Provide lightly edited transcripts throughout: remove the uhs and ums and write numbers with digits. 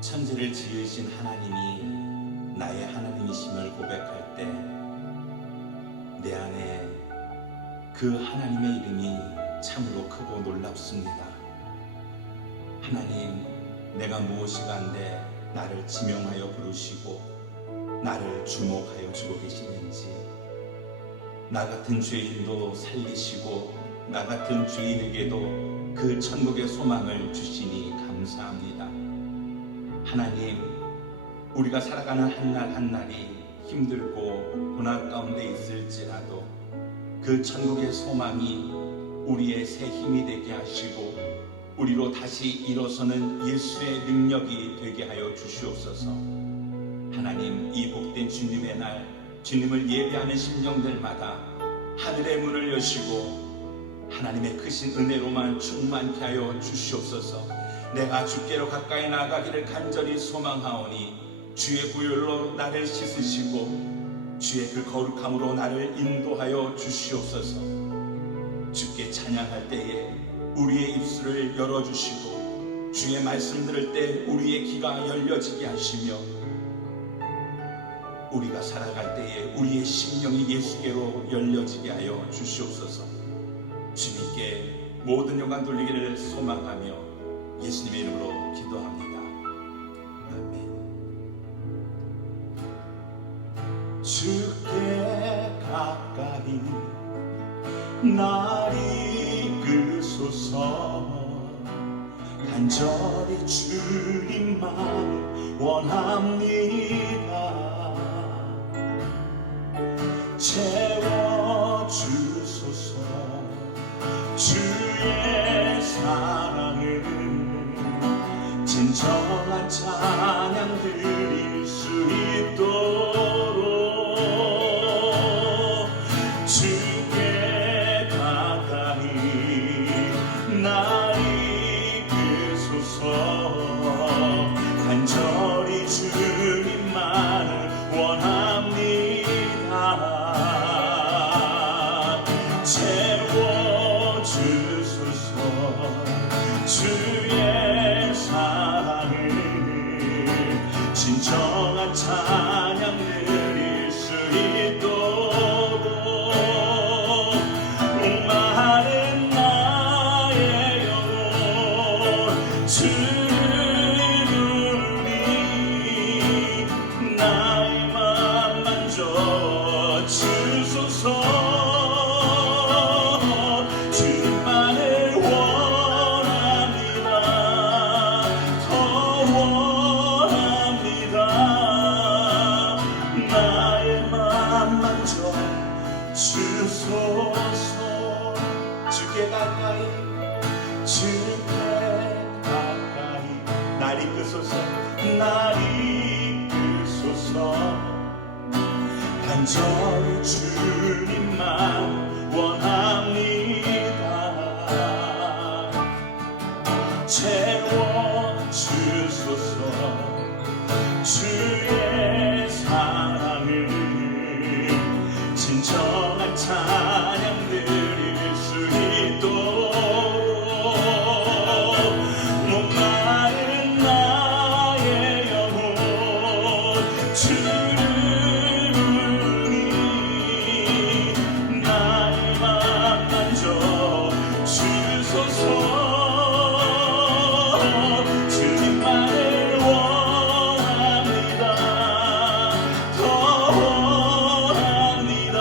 천지를 지으신 하나님이 나의 하나님이심을 고백할 때 내 안에 그 하나님의 이름이 참으로 크고 놀랍습니다. 하나님, 내가 무엇이간데 나를 지명하여 부르시고 나를 주목하여 주고 계시는지, 나 같은 죄인도 살리시고 나 같은 죄인에게도 그 천국의 소망을 주시니 감사합니다. 하나님, 우리가 살아가는 한날 한날이 힘들고 고난 가운데 있을지라도 그 천국의 소망이 우리의 새 힘이 되게 하시고 우리로 다시 일어서는 예수의 능력이 되게 하여 주시옵소서. 하나님, 이 복된 주님의 날, 주님을 예배하는 심령들마다 하늘의 문을 여시고 하나님의 크신 은혜로만 충만케 하여 주시옵소서. 내가 주께로 가까이 나아가기를 간절히 소망하오니 주의 구혈로 나를 씻으시고 주의 그 거룩함으로 나를 인도하여 주시옵소서. 주께 찬양할 때에 우리의 입술을 열어주시고 주의 말씀 들을 때 우리의 귀가 열려지게 하시며 우리가 살아갈 때에 우리의 심령이 예수께로 열려지게 하여 주시옵소서. 주님께 모든 영광 돌리기를 소망하며 예수님의 이름으로 기도합니다. 아멘. 주께 가까이 날 이끄소서. 간절히 주님만 원합니다. 채워주소서. 주의 사랑을 진정한 찬양 드릴 수 있도록 주께 가까이 날 이끄소서. 간절히 주님만을 원합니다. 채워주소서. 주의 사랑을 진정한 찬양 드릴 수 있도록 목마른 나의 영혼 주를 부르니 나의 맘 만져 주소서. 주님만을 원합니다. 더 원합니다. 나의 맘 만져 주소서. 주께 가까이 주께 가까이 날 이끄소서. 날 이끄소서. 간절히 주님만 원합니다. 채워주소서. 주의 사랑을 진정한 찬양 드릴 수 있도록 목마른 나의 영혼 주를 부르니 나의 맘 만져 주소서. 주님만을 원합니다. 더 원합니다.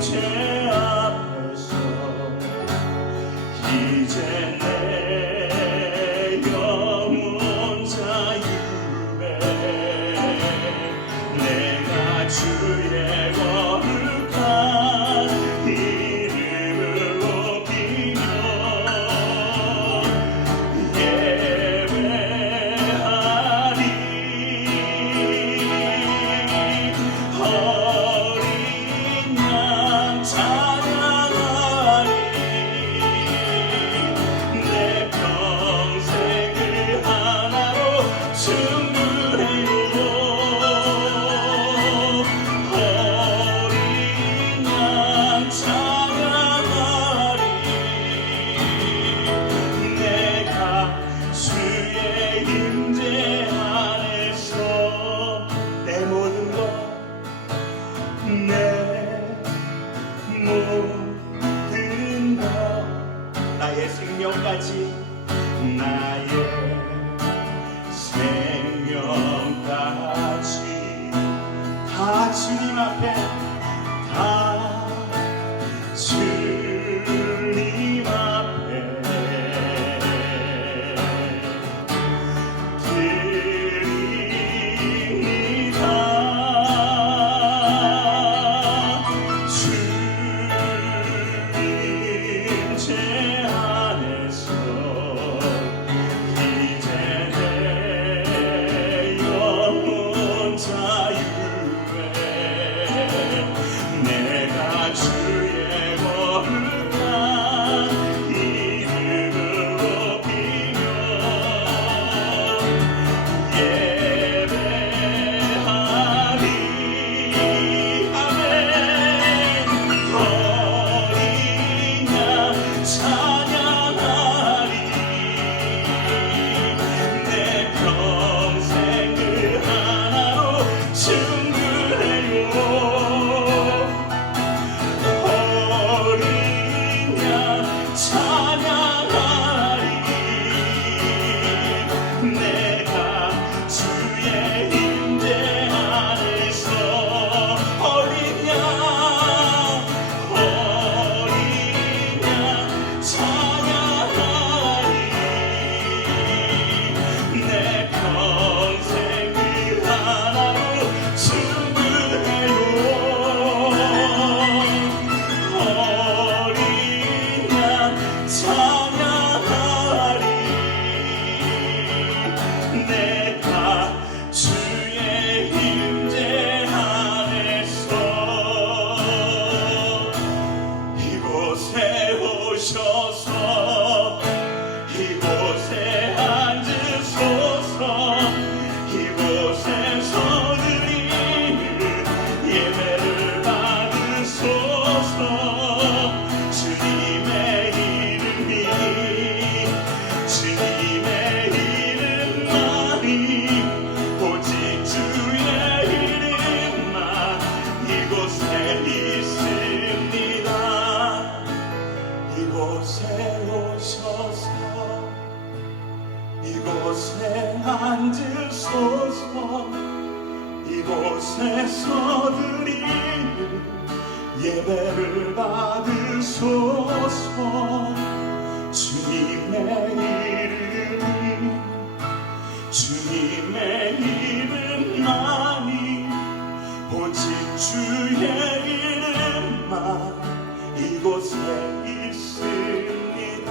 임재 앞에서 이제 내 영혼 자유해 내가 주의 거룩한 이름을 높이며 예배하리 어린 양 찬양하리 내 평생을 하나로 충분해요 어린 양 찬양하리 내가 주의 임재 안에서 내 모든 것 내 모든 것 나의 생명까지 나의 생명까지 다 주님 앞에 다 주님 앞에 드립니다 주님 제 안에서 이제 내 영혼 자유해 내가 주의 거룩한 이름을 높이며 예배하리 아멘 어린 양 찬양하리 내 평생을 하나로 충분해요 어린 양 찬양하리 내가 주의 임재 안에서 어린 양 찬양하리 내 평생을 하나로 충분해요 어린 양 찬양하리 내가 주의 임재 안에서 이곳에 오셔서 이곳에 앉으소서 이곳에서 드리는 예배를 받으소서 주님의 이름이 주님의 이름만이 오직 주의 이름만 이곳에 있습니다 이곳에 오셔서 이곳에 앉으소서 이곳에서 드리는 예배를 받으소서 주님의 이름만이 오직 주의 이름만 이곳에 있습니다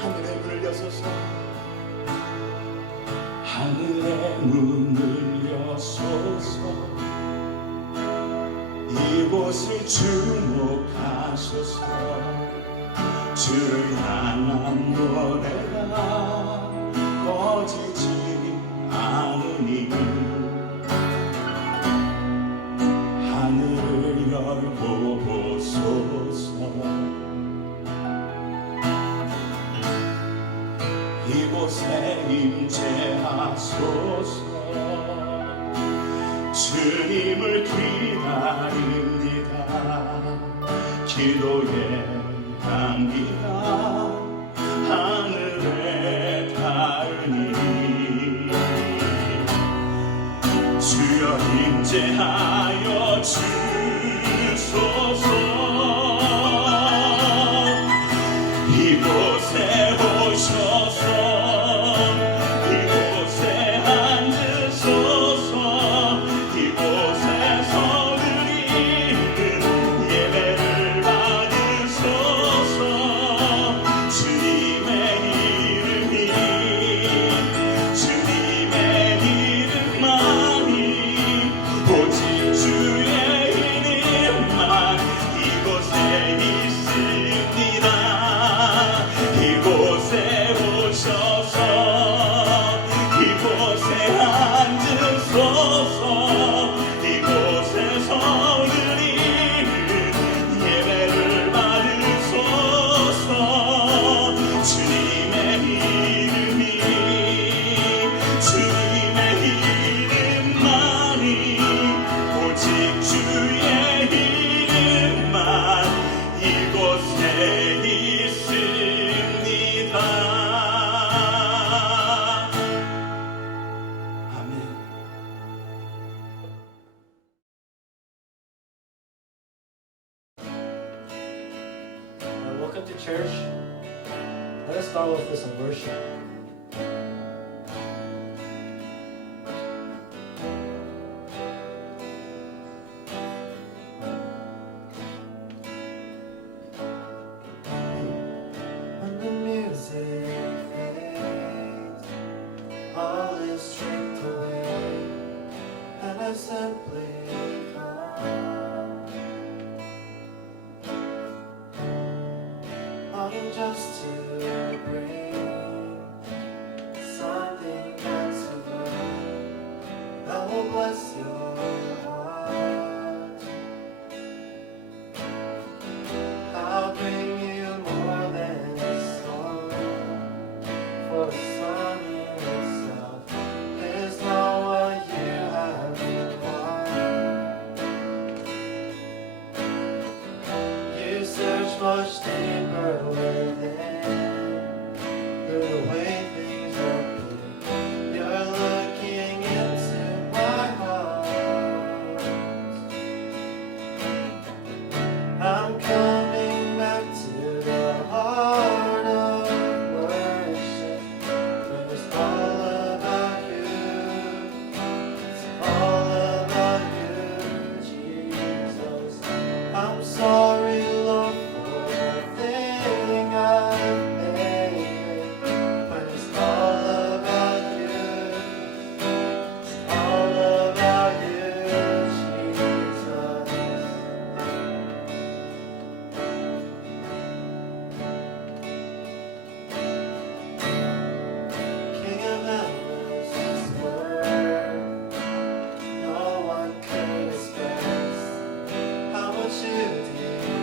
하늘의 문을 여소서 하늘의 문을 여소서 이곳을 주목하소서 주를 향한 노래가 꺼지지 않으니 하늘을 열고 보소서 이곳에 임재하소서 주님을 기다립니다 기도의 향기가 하늘에 닿으니 주여 임재하여 주옵소서 to church, let us start off with some worship. When the music fades, all is stripped away, and I simply come, longing just to bring something back to you that will bless your heart. I'll bring you more than a song, for the song in itself is not what you have required. You search much deeper within, through the way things appear. You're looking into my heart. I'm coming back to the heart of worship, when it's all about you. It's all about you, Jesus. I'm sorry, Lord, for the thing I've made, but it's all about you. It's all about you, Jesus. King of endless word, no one could express how much you desire.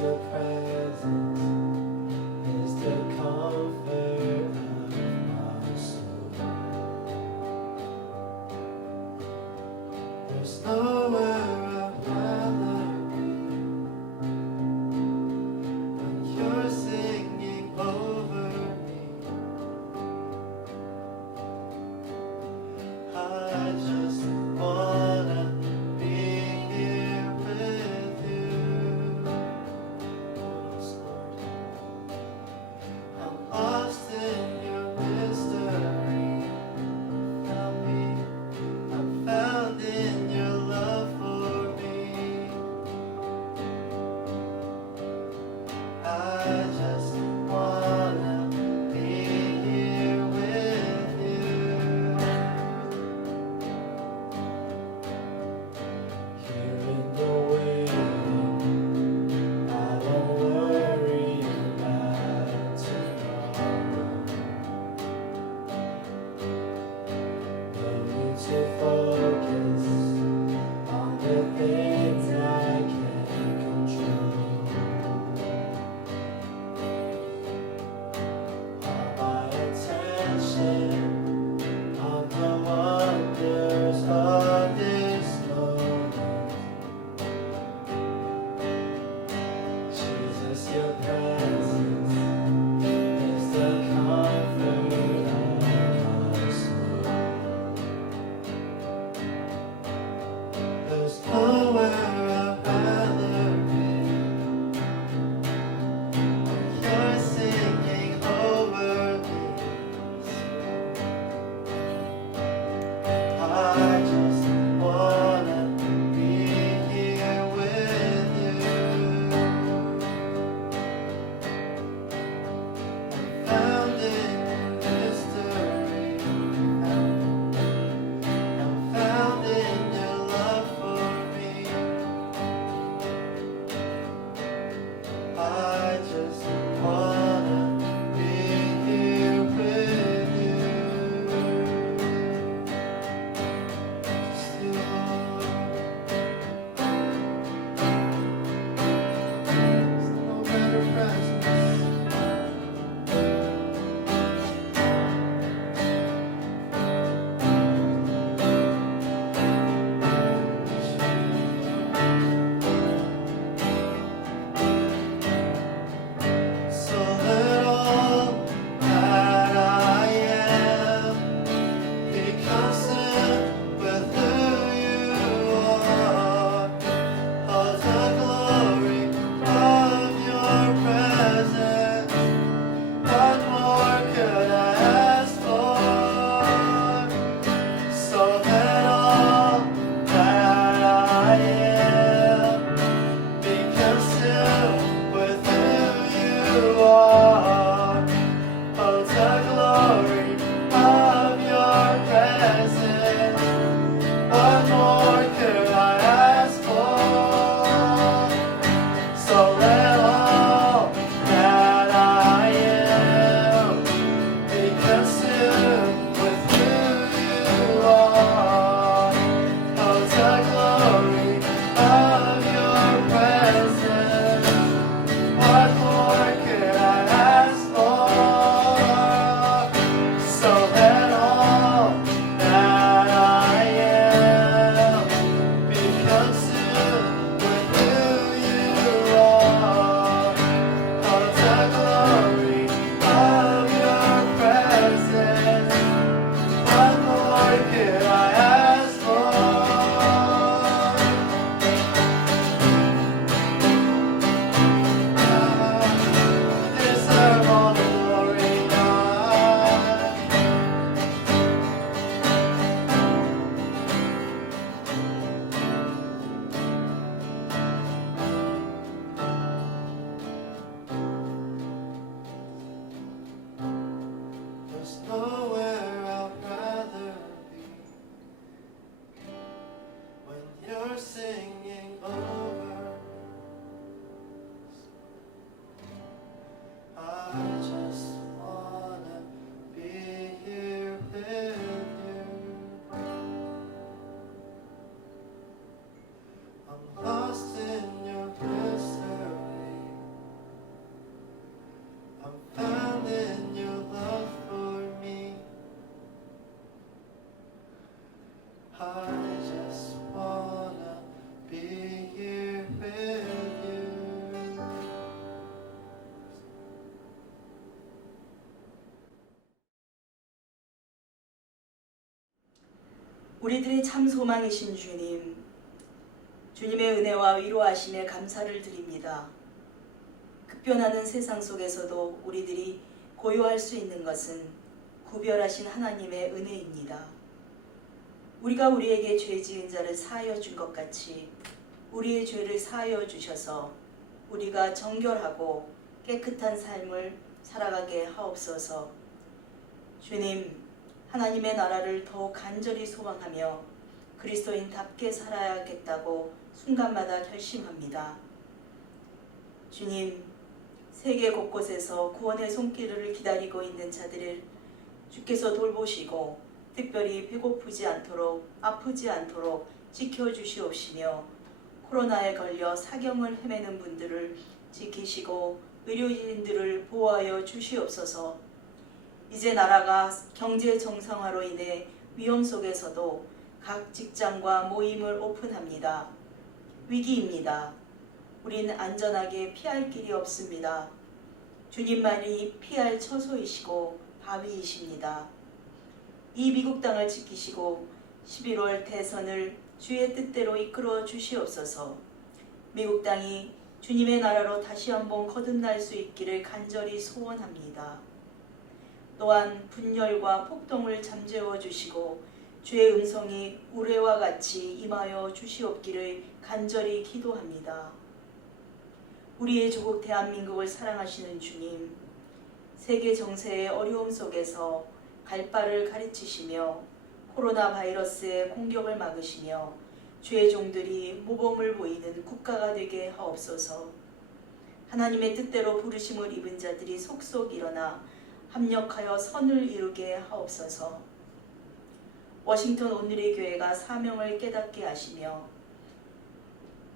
your presence is the comfort of my soul. There's nowhere I'd rather be when you're singing over me. I just wanna be here with you. I'm lost in your mystery. Found me. I'm found in your love for me. I just wanna be here with you. Here in the waiting, I won't worry about tomorrow. No need to focus on the things I can't control. All my attention on the wonders of this moment. Jesus, your presence is the comfort of my soul. There's nowhere I'd rather be when you're singing over me. I just wanna be here with you. I'm found in mystery. I'm found in your love for me. I just wanna be here with you. Just you, Lord. There's no better presence. So let all that I am be consumed with who you are. All the glory of your presence. What more could I ask for? So let all that I am be consumed with who you are. Oh, the glory of your presence. What more could I ask for? So let all that I am be consumed with who you are. Oh, the glory of your presence. What more could I ask for? So let all that I am be consumed with who you are. Oh, the glory of your presence. What more could I ask for? 우리들의 참 소망이신 주님, 주님의 은혜와 위로하심에 감사를 드립니다. 급변하는 세상 속에서도 우리들이 고요할 수 있는 것은 구별하신 하나님의 은혜입니다. 우리가 우리에게 죄 지은 자를 사하여 준 것 같이 우리의 죄를 사하여 주셔서 우리가 정결하고 깨끗한 삶을 살아가게 하옵소서. 주님, 하나님의 나라를 더욱 간절히 소망하며 그리스도인답게 살아야겠다고 순간마다 결심합니다. 주님, 세계 곳곳에서 구원의 손길을 기다리고 있는 자들을 주께서 돌보시고 특별히 배고프지 않도록 아프지 않도록 지켜주시옵시며 코로나에 걸려 사경을 헤매는 분들을 지키시고 의료진들을 보호하여 주시옵소서. 이제 나라가 경제 정상화로 인해 위험 속에서도 각 직장과 모임을 오픈합니다. 위기입니다. 우리는 안전하게 피할 길이 없습니다. 주님만이 피할 처소이시고 바위이십니다. 이 미국 땅을 지키시고 11월 대선을 주의 뜻대로 이끌어 주시옵소서. 미국 땅이 주님의 나라로 다시 한번 거듭날 수 있기를 간절히 소원합니다. 또한 분열과 폭동을 잠재워 주시고 주의 음성이 우레와 같이 임하여 주시옵기를 간절히 기도합니다. 우리의 조국 대한민국을 사랑하시는 주님, 세계 정세의 어려움 속에서 갈 바를 가르치시며 코로나 바이러스의 공격을 막으시며 주의 종들이 모범을 보이는 국가가 되게 하옵소서. 하나님의 뜻대로 부르심을 입은 자들이 속속 일어나 합력하여 선을 이루게 하옵소서. 워싱턴 오늘의 교회가 사명을 깨닫게 하시며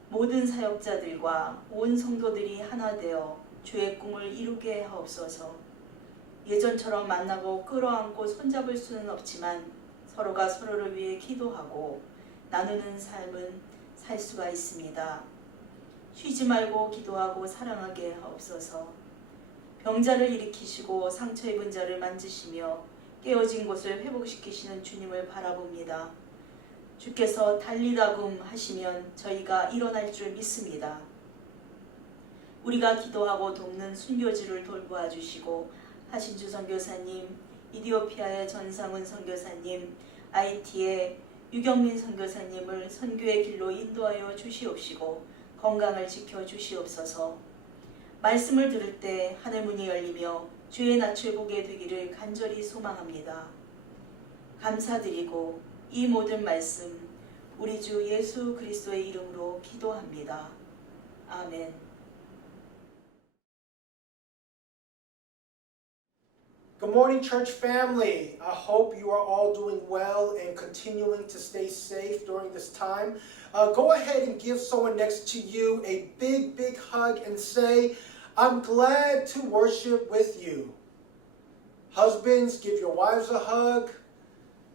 모든 사역자들과 온 성도들이 하나 되어 주의 꿈을 이루게 하옵소서. 예전처럼 만나고 끌어안고 손잡을 수는 없지만 서로가 서로를 위해 기도하고 나누는 삶은 살 수가 있습니다. 쉬지 말고 기도하고 사랑하게 하옵소서. 병자를 일으키시고 상처 입은 자를 만지시며 깨어진 곳을 회복시키시는 주님을 바라봅니다. 주께서 달리다금 하시면 저희가 일어날 줄 믿습니다. 우리가 기도하고 돕는 순교지를 돌보아 주시고 하신주 선교사님, 이디오피아의 전상훈 선교사님, IT의 유경민 선교사님을 선교의 길로 인도하여 주시옵시고 건강을 지켜 주시옵소서. 말씀을 들을 때 하늘문이 열리며 주의 낯을 보게 되기를 간절히 소망합니다. 감사드리고 이 모든 말씀 우리 주 예수 그리스도의 이름으로 기도합니다. 아멘. Good morning, church family. I hope you are all doing well and continuing to stay safe during this time. Go ahead and give someone next to you a big, big hug and say, I'm glad to worship with you. Husbands, give your wives a hug.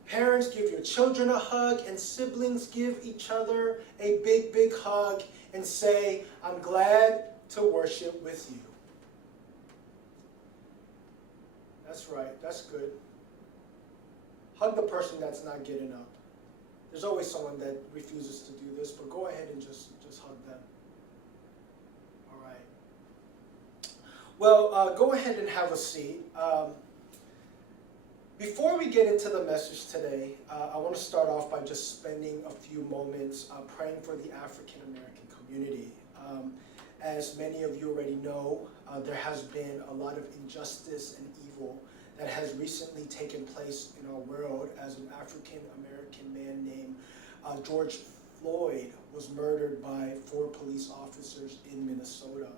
Parents, give your children a hug. And siblings, give each other a big, big hug and say, I'm glad to worship with you. That's right, that's good. Hug the person that's not getting up. There's always someone that refuses to do this, but go ahead and just hug them. All right. Well, go ahead and have a seat. Before we get into the message today, I want to start off by just spending a few moments praying for the African American community. As many of you already know, there has been a lot of injustice and evil that has recently taken place in our world as an African American man named George Floyd was murdered by 4 police officers in Minnesota.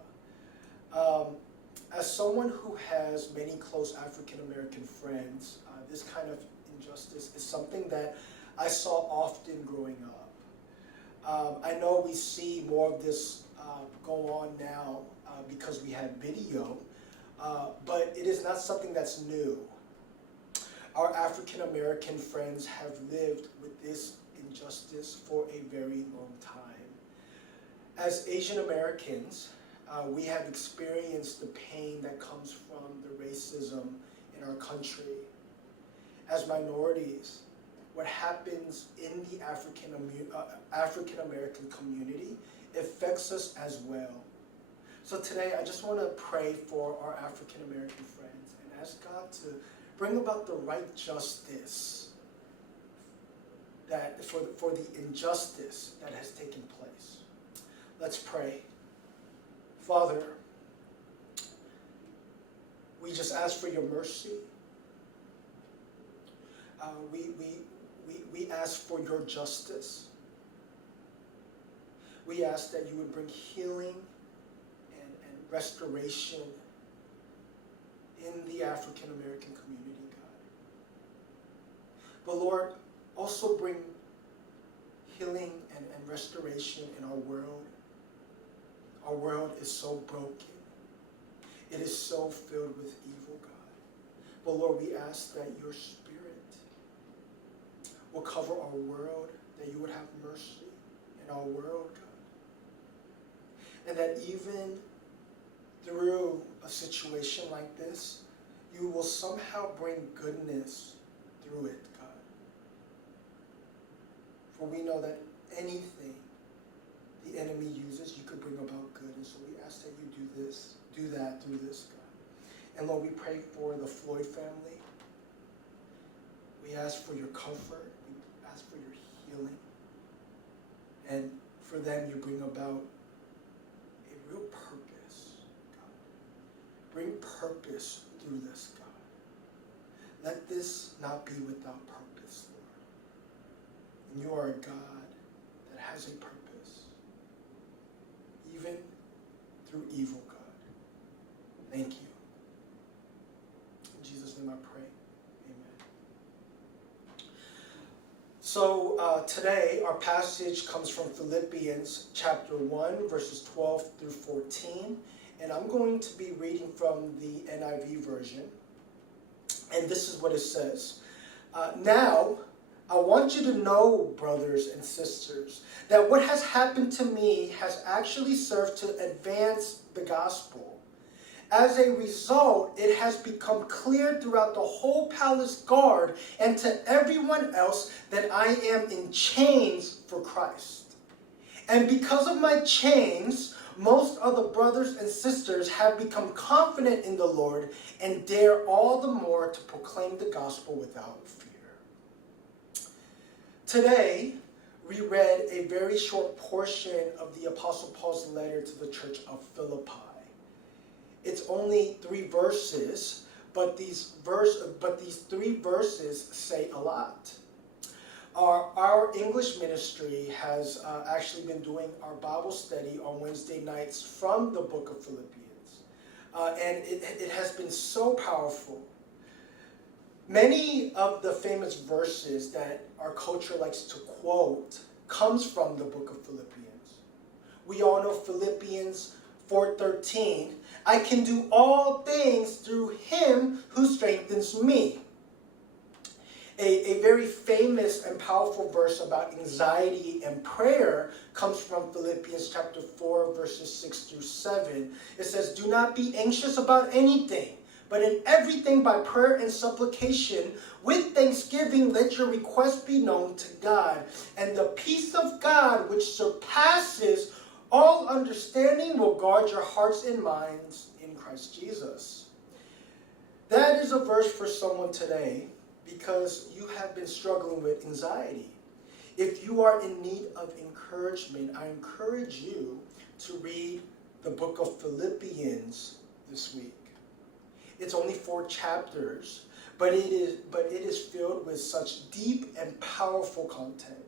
As someone who has many close African American friends, this kind of injustice is something that I saw often growing up. I know we see more of this go on now because we have video, but it is not something that's new. Our African American friends have lived with this injustice for a very long time. As Asian Americans, we have experienced the pain that comes from the racism in our country. As minorities, what happens in the African American community affects us as well. So today I just want to pray for our African American friends and ask God to bring about the right justice that for the injustice that has taken place. Let's pray. Father, we just ask for your mercy. We ask for your justice. We ask that you would bring healing and restoration in the African American community, God. But Lord, also bring healing and restoration in our world. Our world is so broken. It is so filled with evil, God. But Lord, we ask that your Spirit will cover our world, that you would have mercy in our world, God. And that even through a situation like this, you will somehow bring goodness through it, God. For we know that anything the enemy uses, you could bring about good. And so we ask that you do that through this, God. And Lord, we pray for the Floyd family. We ask for your comfort. We ask for your healing. And for them, you bring about a real purpose, God. Bring purpose through this, God. Let this not be without purpose, Lord. And you are a God that has a purpose, even through evil, God. Thank you. In Jesus' name I pray. Amen. So today our passage comes from Philippians chapter 1, verses 12 through 14. And I'm going to be reading from the NIV version. And this is what it says. Now, I want you to know, brothers and sisters, that what has happened to me has actually served to advance the gospel. As a result, it has become clear throughout the whole palace guard and to everyone else that I am in chains for Christ. And because of my chains, most other brothers and sisters have become confident in the Lord and dare all the more to proclaim the gospel without fear. Today, we read a very short portion of the Apostle Paul's letter to the church of Philippi. It's only 3 verses, but these 3 verses say a lot. Our English ministry has actually been doing our Bible study on Wednesday nights from the book of Philippians. And it has been so powerful. Many of the famous verses that our culture likes to quote comes from the book of Philippians. We all know Philippians 4:13, I can do all things through him who strengthens me. A very famous and powerful verse about anxiety and prayer comes from Philippians chapter 4, verses 6 through 7. It says, do not be anxious about anything, but in everything by prayer and supplication, with thanksgiving, let your requests be known to God. And the peace of God, which surpasses all understanding, will guard your hearts and minds in Christ Jesus. That is a verse for someone today because you have been struggling with anxiety. If you are in need of encouragement, I encourage you to read the book of Philippians this week. It's only 4 chapters, but it is filled with such deep and powerful content.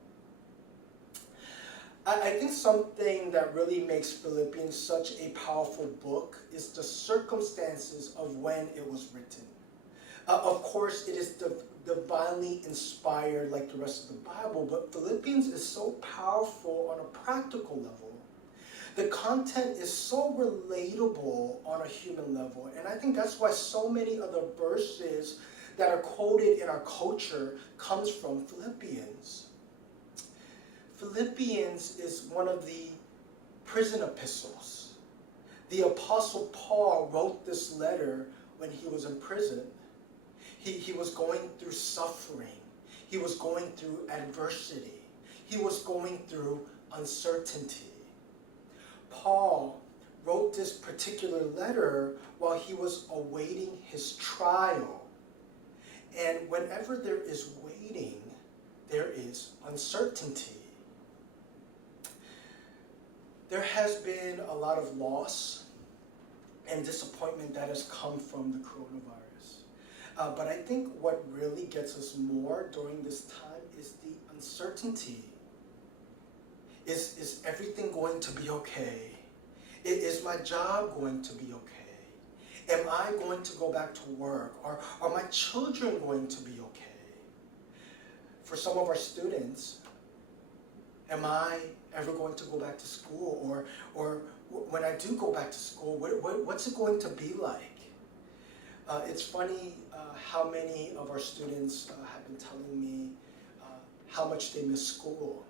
I think something that really makes Philippians such a powerful book is the circumstances of when it was written. Of course, it is divinely inspired like the rest of the Bible, but Philippians is so powerful on a practical level. The content is so relatable on a human level, and I think that's why so many of the verses that are quoted in our culture comes from Philippians. Philippians is one of the prison epistles. The Apostle Paul wrote this letter when he was in prison. He was going through suffering. He was going through adversity. He was going through uncertainty. Paul wrote this particular letter while he was awaiting his trial. And whenever there is waiting, there is uncertainty. There has been a lot of loss and disappointment that has come from the coronavirus. But I think what really gets us more during this time is the uncertainty. Is everything going to be okay? Is my job going to be okay? Am I going to go back to work? Are my children going to be okay? For some of our students, am I ever going to go back to school? Or when I do go back to school, what's it going to be like? It's funny how many of our students have been telling me how much they miss school.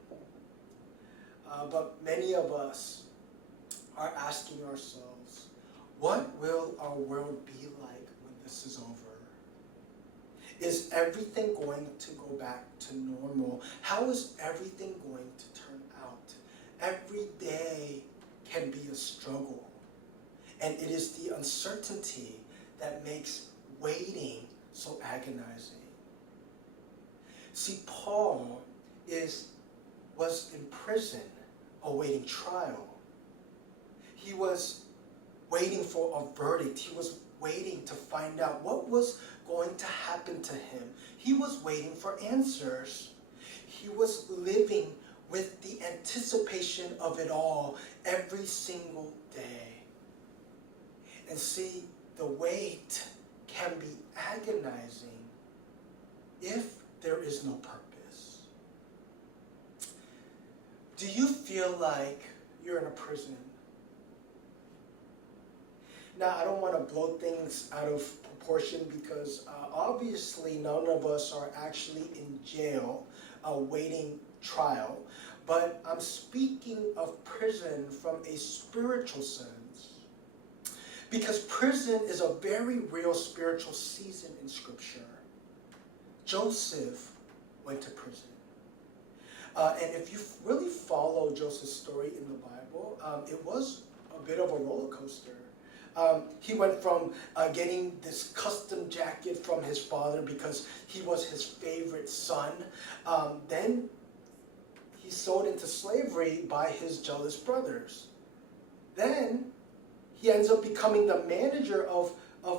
But many of us are asking ourselves, what will our world be like when this is over? Is everything going to go back to normal? How is everything going to turn out? Every day can be a struggle. And it is the uncertainty that makes waiting so agonizing. See, Paul was in prison awaiting trial. He was waiting for a verdict. He was waiting to find out what was going to happen to him. He was waiting for answers. He was living with the anticipation of it all every single day. And see, the wait can be agonizing if there is no purpose. Do you feel like you're in a prison? Now, I don't want to blow things out of proportion because obviously none of us are actually in jail awaiting trial, but I'm speaking of prison from a spiritual sense. Because prison is a very real spiritual season in Scripture. Joseph went to prison. And if you really follow Joseph's story in the Bible, it was a bit of a roller coaster. He went from getting this custom jacket from his father because he was his favorite son. Then he's sold into slavery by his jealous brothers. Then he ends up becoming the manager of a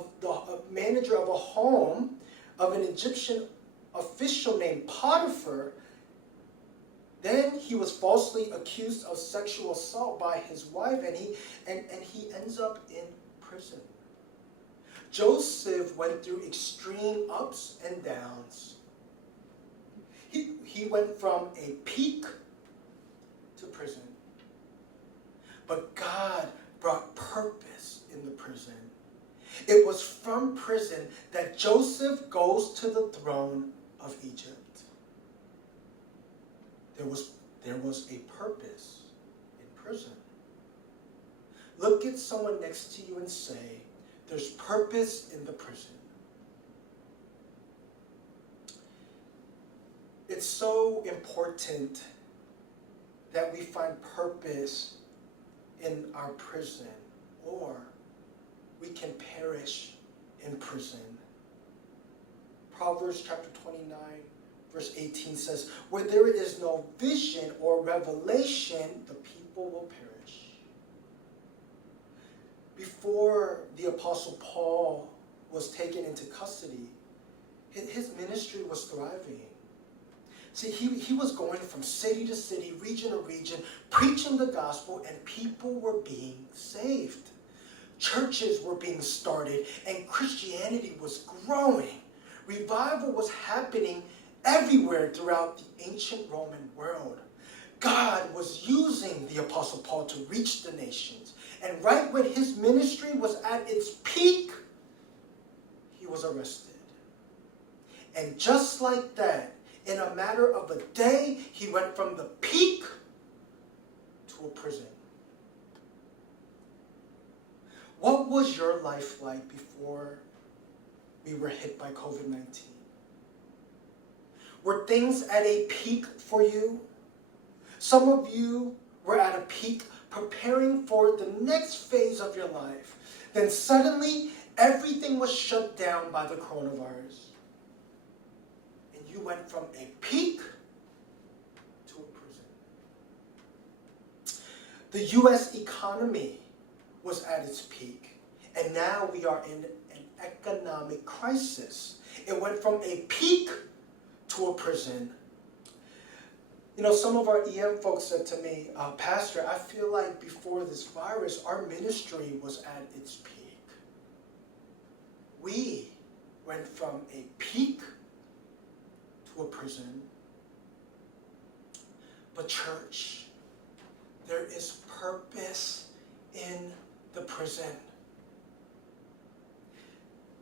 home of an Egyptian official named Potiphar. Then he was falsely accused of sexual assault by his wife, and he ends up in prison. Joseph went through extreme ups and downs. He went from a peak to prison. But God brought purpose in the prison. It was from prison that Joseph goes to the throne of Egypt. There was a purpose in prison. Look at someone next to you and say, there's purpose in the prison. It's so important that we find purpose in our prison, or we can perish in prison. Proverbs chapter 29, verse 18 says, where there is no vision or revelation, the people will perish. Before the Apostle Paul was taken into custody, his ministry was thriving. See, he was going from city to city, region to region, preaching the gospel, and people were being saved. Churches were being started, and Christianity was growing. Revival was happening everywhere throughout the ancient Roman world. God was using the Apostle Paul to reach the nations. And right when his ministry was at its peak, he was arrested. And just like that, in a matter of a day, he went from the peak to a prison. What was your life like before we were hit by COVID-19? Were things at a peak for you? Some of you were at a peak preparing for the next phase of your life. Then suddenly, everything was shut down by the coronavirus. And you went from a peak to a prison. The U.S. economy was at its peak. And now we are in an economic crisis. It went from a peak to a prison. You know, some of our EM folks said to me, Pastor, I feel like before this virus, our ministry was at its peak. We went from a peak to a prison. But church, there is purpose in the prison.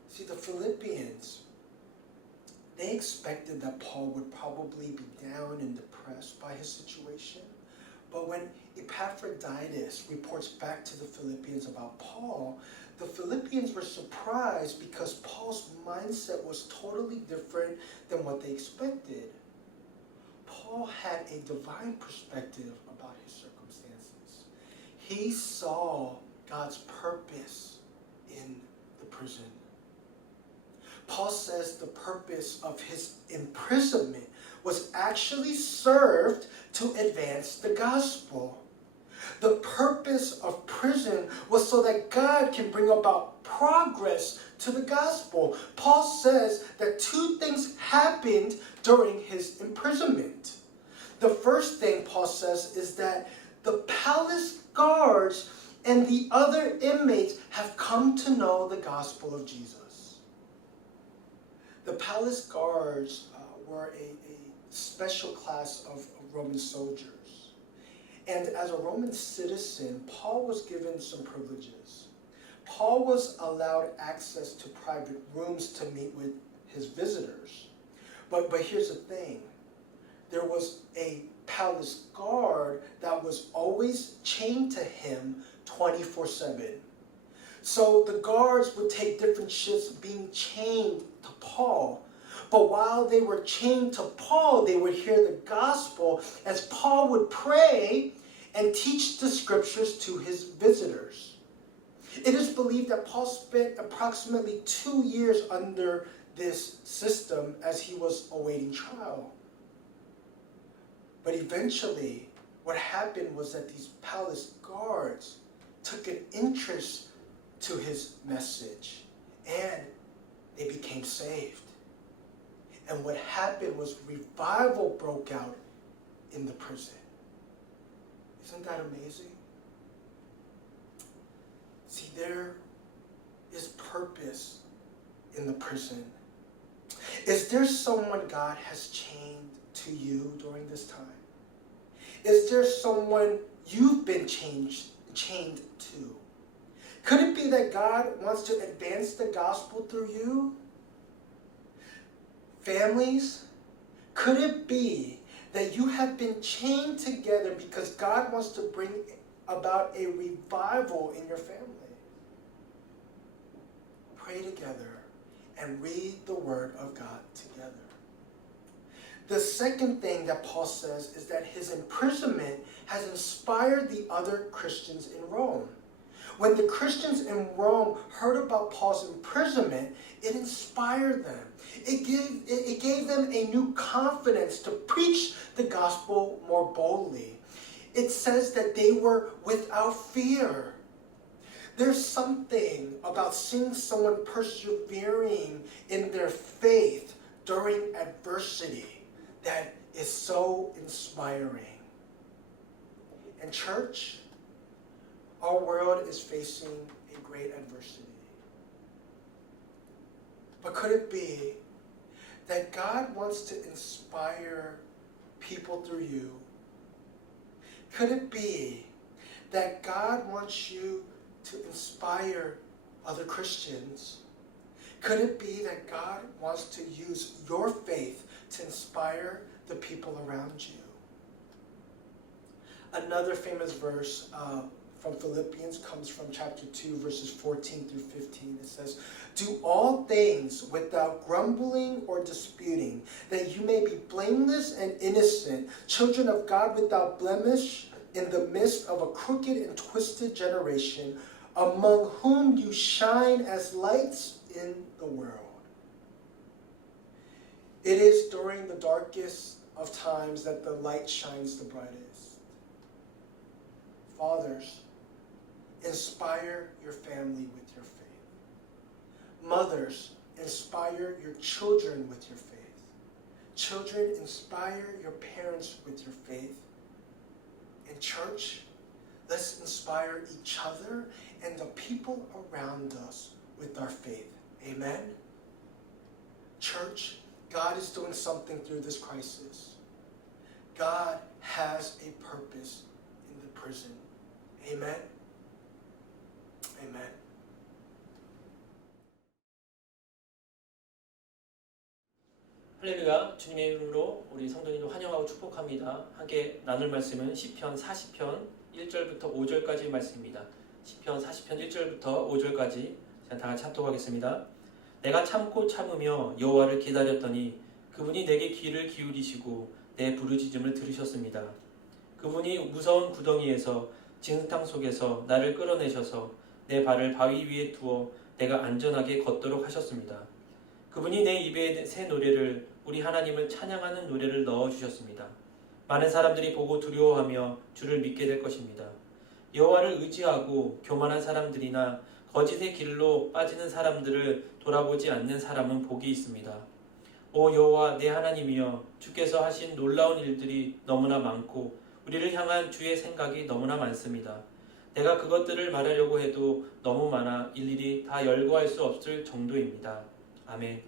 See, the Philippians, they expected that Paul would probably be down and depressed by his situation. But when Epaphroditus reports back to the Philippians about Paul, the Philippians were surprised because Paul's mindset was totally different than what they expected. Paul had a divine perspective about his circumstances. He saw God's purpose in the prison. Paul says the purpose of his imprisonment was actually served to advance the gospel. The purpose of prison was so that God can bring about progress to the gospel. Paul says that two things happened during his imprisonment. The first thing Paul says is that the palace guards and the other inmates have come to know the gospel of Jesus. The palace guards were a special class of Roman soldiers. And as a Roman citizen, Paul was given some privileges. Paul was allowed access to private rooms to meet with his visitors. But here's the thing. There was a palace guard that was always chained to him 24/7. So the guards would take different shifts being chained to Paul. But while they were chained to Paul, they would hear the gospel as Paul would pray and teach the scriptures to his visitors. It is believed that Paul spent approximately 2 years under this system as he was awaiting trial. But eventually, what happened was that these palace guards took an interest to his message, and they became saved. And what happened was revival broke out in the prison. Isn't that amazing? See, there is purpose in the prison. Is there someone God has chained to you during this time? Is there someone you've been chained to? Could it be that God wants to advance the gospel through you? Families, could it be that you have been chained together because God wants to bring about a revival in your family? Pray together and read the Word of God together. The second thing that Paul says is that his imprisonment has inspired the other Christians in Rome. When the Christians in Rome heard about Paul's imprisonment, it inspired them. It gave them a new confidence to preach the gospel more boldly. It says that they were without fear. There's something about seeing someone persevering in their faith during adversity that is so inspiring. And church, our world is facing a great adversity. But could it be that God wants to inspire people through you? Could it be that God wants you to inspire other Christians? Could it be that God wants to use your faith to inspire the people around you? Another famous verse from Philippians comes from chapter 2, verses 14 through 15. It says, "Do all things without grumbling or disputing, that you may be blameless and innocent, children of God without blemish, in the midst of a crooked and twisted generation, among whom you shine as lights in the world." It is during the darkest of times that the light shines the brightest. Fathers, inspire your family with your faith. Mothers, inspire your children with your faith. Children, inspire your parents with your faith. In church, let's inspire each other and the people around us with our faith. Amen? Church, God is doing something through this crisis. God has a purpose in the prison. Amen? Amen. 할렐루야. 주님의 이름으로 우리 성도님을 환영하고 축복합니다. 함께 나눌 말씀은 시편 40편 1절부터 5절까지의 말씀입니다. 시편 40편 1절부터 5절까지 다 같이 합독하겠습니다. 내가 참고 참으며 여호와를 기다렸더니 그분이 내게 귀를 기울이시고 내 부르짖음을 들으셨습니다. 그분이 무서운 구덩이에서 진흙탕 속에서 나를 끌어내셔서 내 발을 바위 위에 두어 내가 안전하게 걷도록 하셨습니다. 그분이 내 입에 새 노래를, 우리 하나님을 찬양하는 노래를 넣어주셨습니다. 많은 사람들이 보고 두려워하며 주를 믿게 될 것입니다. 여호와를 의지하고 교만한 사람들이나 거짓의 길로 빠지는 사람들을 돌아보지 않는 사람은 복이 있습니다. 오 여호와 내 하나님이여, 주께서 하신 놀라운 일들이 너무나 많고 우리를 향한 주의 생각이 너무나 많습니다. 내가 그것들을 말하려고 해도 너무 많아 일일이 다 열거할 수 없을 정도입니다. 아멘.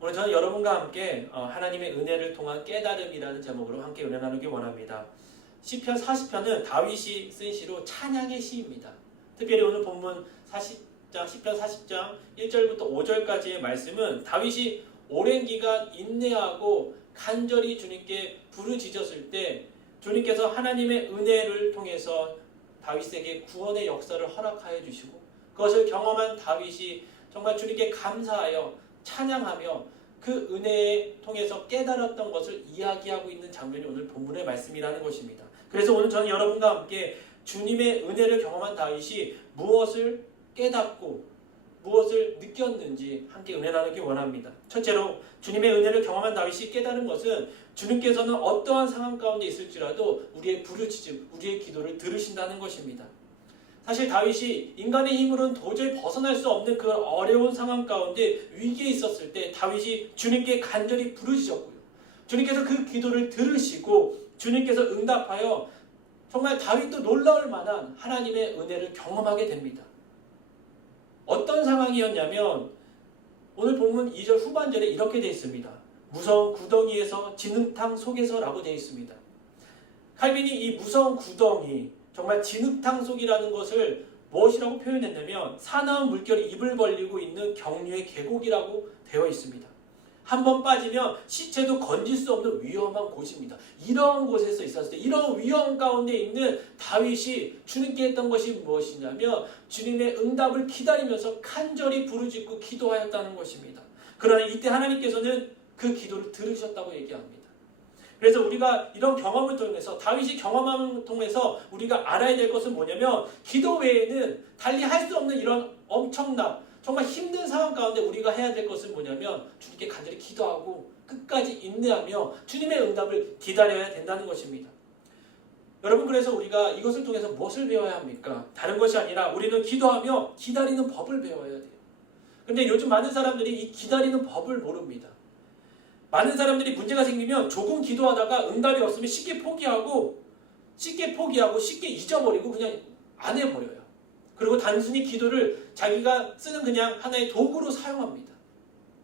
오늘 저는 여러분과 함께 하나님의 은혜를 통한 깨달음이라는 제목으로 함께 은혜 나누기 원합니다. 시편 40편은 다윗이 쓴 시로 찬양의 시입니다. 특별히 오늘 본문 40장, 시편 40장 1절부터 5절까지의 말씀은 다윗이 오랜 기간 인내하고 간절히 주님께 부르짖었을 때 주님께서 하나님의 은혜를 통해서 다윗에게 구원의 역사를 허락하여 주시고 그것을 경험한 다윗이 정말 주님께 감사하여 찬양하며 그 은혜에 통해서 깨달았던 것을 이야기하고 있는 장면이 오늘 본문의 말씀이라는 것입니다. 그래서 오늘 저는 여러분과 함께 주님의 은혜를 경험한 다윗이 무엇을 깨닫고 무엇을 느꼈는지 함께 은혜 나누기 원합니다. 첫째로 주님의 은혜를 경험한 다윗이 깨달은 것은 주님께서는 어떠한 상황 가운데 있을지라도 우리의 부르짖음, 우리의 기도를 들으신다는 것입니다. 사실 다윗이 인간의 힘으로는 도저히 벗어날 수 없는 그 어려운 상황 가운데 위기에 있었을 때 다윗이 주님께 간절히 부르짖었고요. 주님께서 그 기도를 들으시고 주님께서 응답하여 정말 다윗도 놀라울 만한 하나님의 은혜를 경험하게 됩니다. 어떤 상황이었냐면 오늘 본문 2절 후반절에 이렇게 되어 있습니다. 무서운 구덩이에서 진흙탕 속에서라고 되어 있습니다. 칼빈이 이 무서운 구덩이, 정말 진흙탕 속이라는 것을 무엇이라고 표현했냐면 사나운 물결이 입을 벌리고 있는 경류의 계곡이라고 되어 있습니다. 한번 빠지면 시체도 건질 수 없는 위험한 곳입니다. 이러한 곳에서 있었을 때 이런 위험 가운데 있는 다윗이 주님께 했던 것이 무엇이냐면 주님의 응답을 기다리면서 간절히 부르짖고 기도하였다는 것입니다. 그러나 이때 하나님께서는 그 기도를 들으셨다고 얘기합니다. 그래서 우리가 이런 경험을 통해서 다윗이 경험함을 통해서 우리가 알아야 될 것은 뭐냐면 기도 외에는 달리 할 수 없는 이런 엄청난 정말 힘든 상황 가운데 우리가 해야 될 것은 뭐냐면 주님께 간절히 기도하고 끝까지 인내하며 주님의 응답을 기다려야 된다는 것입니다. 여러분, 그래서 우리가 이것을 통해서 무엇을 배워야 합니까? 다른 것이 아니라 우리는 기도하며 기다리는 법을 배워야 돼요. 근데 요즘 많은 사람들이 이 기다리는 법을 모릅니다. 많은 사람들이 문제가 생기면 조금 기도하다가 응답이 없으면 쉽게 포기하고 쉽게 잊어버리고 그냥 안 해버려요. 그리고 단순히 기도를 자기가 쓰는 그냥 하나의 도구로 사용합니다.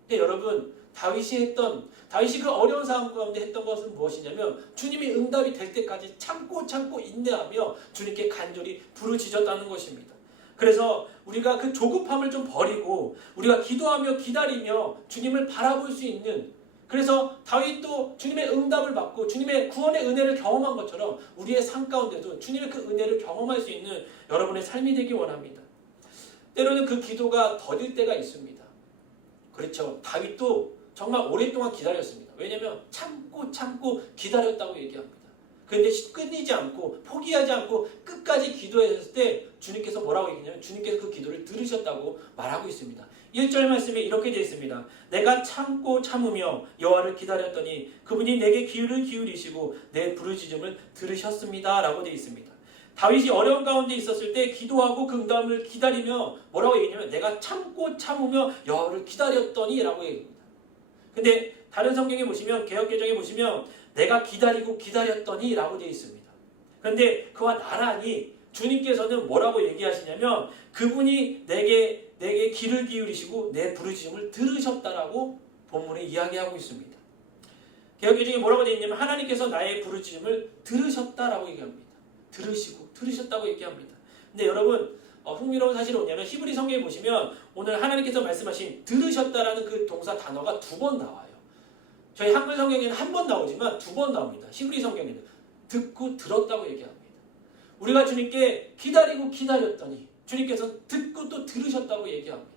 근데 여러분, 다윗이 그 어려운 상황 가운데 했던 것은 무엇이냐면 주님이 응답이 될 때까지 참고 인내하며 주님께 간절히 부르짖었다는 것입니다. 그래서 우리가 그 조급함을 좀 버리고 우리가 기도하며 기다리며 주님을 바라볼 수 있는 그래서 다윗도 주님의 응답을 받고 주님의 구원의 은혜를 경험한 것처럼 우리의 삶 가운데도 주님의 그 은혜를 경험할 수 있는 여러분의 삶이 되기 원합니다. 때로는 그 기도가 더딜 때가 있습니다. 그렇죠. 다윗도 정말 오랫동안 기다렸습니다. 왜냐하면 참고 기다렸다고 얘기합니다. 그런데 끊이지 않고 포기하지 않고 끝까지 기도했을 때 주님께서 뭐라고 얘기냐면 주님께서 그 기도를 들으셨다고 말하고 있습니다. 1절 말씀에 이렇게 되어 있습니다. 내가 참고 참으며 여호와를 기다렸더니 그분이 내게 귀를 기울이시고 내 부르짖음을 들으셨습니다 라고 되어 있습니다. 다윗이 어려운 가운데 있었을 때 기도하고 그 응답을 기다리며 뭐라고 얘기냐면 내가 참고 참으며 여호와를 기다렸더니 라고 얘기합니다. 근데 다른 성경에 보시면 개역개정에 보시면 내가 기다리고 기다렸더니 라고 되어 있습니다. 그런데 그와 나란히 주님께서는 뭐라고 얘기하시냐면 그분이 내게 귀를 기울이시고 내 부르짖음을 들으셨다라고 본문에 이야기하고 있습니다. 개역개정에 뭐라고 되어 있냐면 하나님께서 나의 부르짖음을 들으셨다라고 얘기합니다. 들으셨다고 얘기합니다. 근데 여러분 흥미로운 사실이 뭐냐면 히브리 성경에 보시면 오늘 하나님께서 말씀하신 들으셨다라는 그 동사 단어가 2번 나와요. 저희 한글 성경에는 1번 나오지만 2번 나옵니다. 히브리 성경에는 듣고 들었다고 얘기합니다. 우리가 주님께 기다리고 기다렸더니 주님께서 듣고 또 들으셨다고 얘기합니다.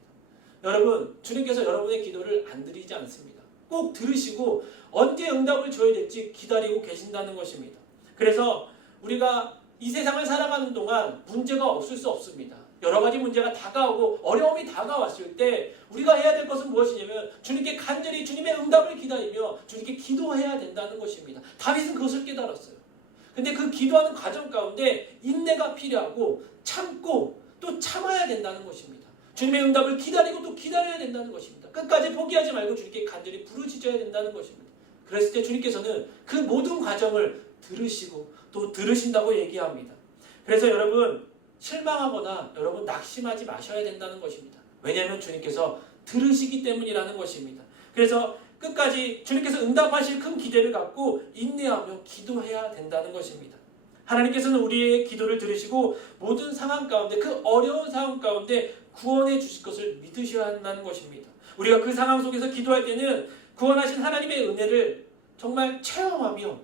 여러분, 주님께서 여러분의 기도를 안 들리지 않습니다. 꼭 들으시고 언제 응답을 줘야 될지 기다리고 계신다는 것입니다. 그래서 우리가 이 세상을 살아가는 동안 문제가 없을 수 없습니다. 여러 가지 문제가 다가오고 어려움이 다가왔을 때 우리가 해야 될 것은 무엇이냐면 주님께 간절히 주님의 응답을 기다리며 주님께 기도해야 된다는 것입니다. 다윗은 그것을 깨달았어요. 근데 그 기도하는 과정 가운데 인내가 필요하고 참고 또 참아야 된다는 것입니다. 주님의 응답을 기다리고 또 기다려야 된다는 것입니다. 끝까지 포기하지 말고 주님께 간절히 부르짖어야 된다는 것입니다. 그랬을 때 주님께서는 그 모든 과정을 들으시고 또 들으신다고 얘기합니다. 그래서 여러분 실망하거나 여러분 낙심하지 마셔야 된다는 것입니다. 왜냐하면 주님께서 들으시기 때문이라는 것입니다. 그래서 끝까지 주님께서 응답하실 큰 기대를 갖고 인내하며 기도해야 된다는 것입니다. 하나님께서는 우리의 기도를 들으시고 모든 상황 가운데 그 어려운 상황 가운데 구원해 주실 것을 믿으셔야 한다는 것입니다. 우리가 그 상황 속에서 기도할 때는 구원하신 하나님의 은혜를 정말 체험하며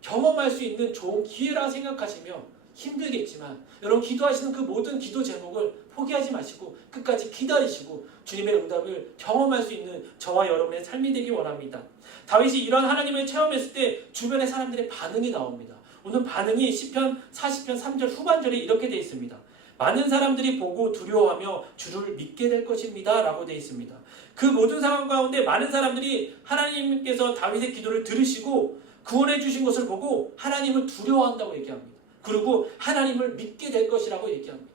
경험할 수 있는 좋은 기회라 생각하시며 힘들겠지만 여러분 기도하시는 그 모든 기도 제목을 포기하지 마시고 끝까지 기다리시고 주님의 응답을 경험할 수 있는 저와 여러분의 삶이 되기 원합니다. 다윗이 이런 하나님을 체험했을 때 주변의 사람들의 반응이 나옵니다. 오늘 반응이 시편 40편 3절 후반절에 이렇게 되어 있습니다. 많은 사람들이 보고 두려워하며 주를 믿게 될 것입니다 라고 되어 있습니다. 그 모든 상황 가운데 많은 사람들이 하나님께서 다윗의 기도를 들으시고 구원해 주신 것을 보고 하나님을 두려워한다고 얘기합니다. 그리고 하나님을 믿게 될 것이라고 얘기합니다.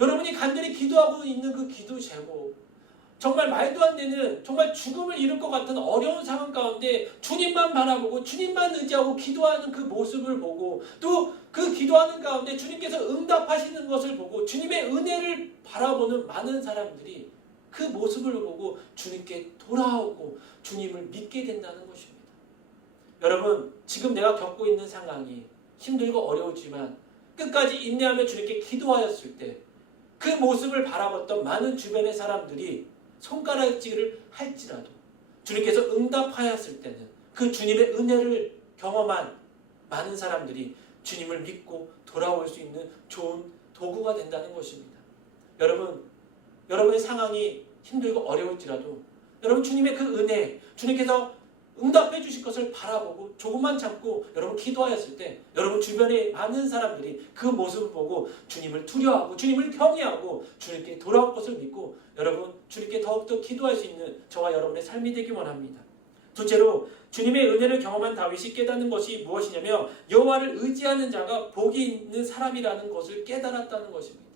여러분이 간절히 기도하고 있는 그 기도 제목, 정말 말도 안 되는 정말 죽음을 이룰 것 같은 어려운 상황 가운데 주님만 바라보고 주님만 의지하고 기도하는 그 모습을 보고 또 그 기도하는 가운데 주님께서 응답하시는 것을 보고 주님의 은혜를 바라보는 많은 사람들이 그 모습을 보고 주님께 돌아오고 주님을 믿게 된다는 것입니다. 여러분, 지금 내가 겪고 있는 상황이 힘들고 어려웠지만 끝까지 인내하며 주님께 기도하였을 때 그 모습을 바라봤던 많은 주변의 사람들이 손가락질을 할지라도 주님께서 응답하였을 때는 그 주님의 은혜를 경험한 많은 사람들이 주님을 믿고 돌아올 수 있는 좋은 도구가 된다는 것입니다. 여러분의 상황이 힘들고 어려울지라도 여러분 주님의 그 은혜, 주님께서 응답해 주실 것을 바라보고 조금만 참고 여러분 기도하였을 때 여러분 주변에 많은 사람들이 그 모습을 보고 주님을 두려워하고 주님을 경외하고 주님께 돌아올 것을 믿고 여러분 주님께 더욱더 기도할 수 있는 저와 여러분의 삶이 되기 원합니다. 둘째로 주님의 은혜를 경험한 다윗이 깨닫는 것이 무엇이냐면 여호와를 의지하는 자가 복이 있는 사람이라는 것을 깨달았다는 것입니다.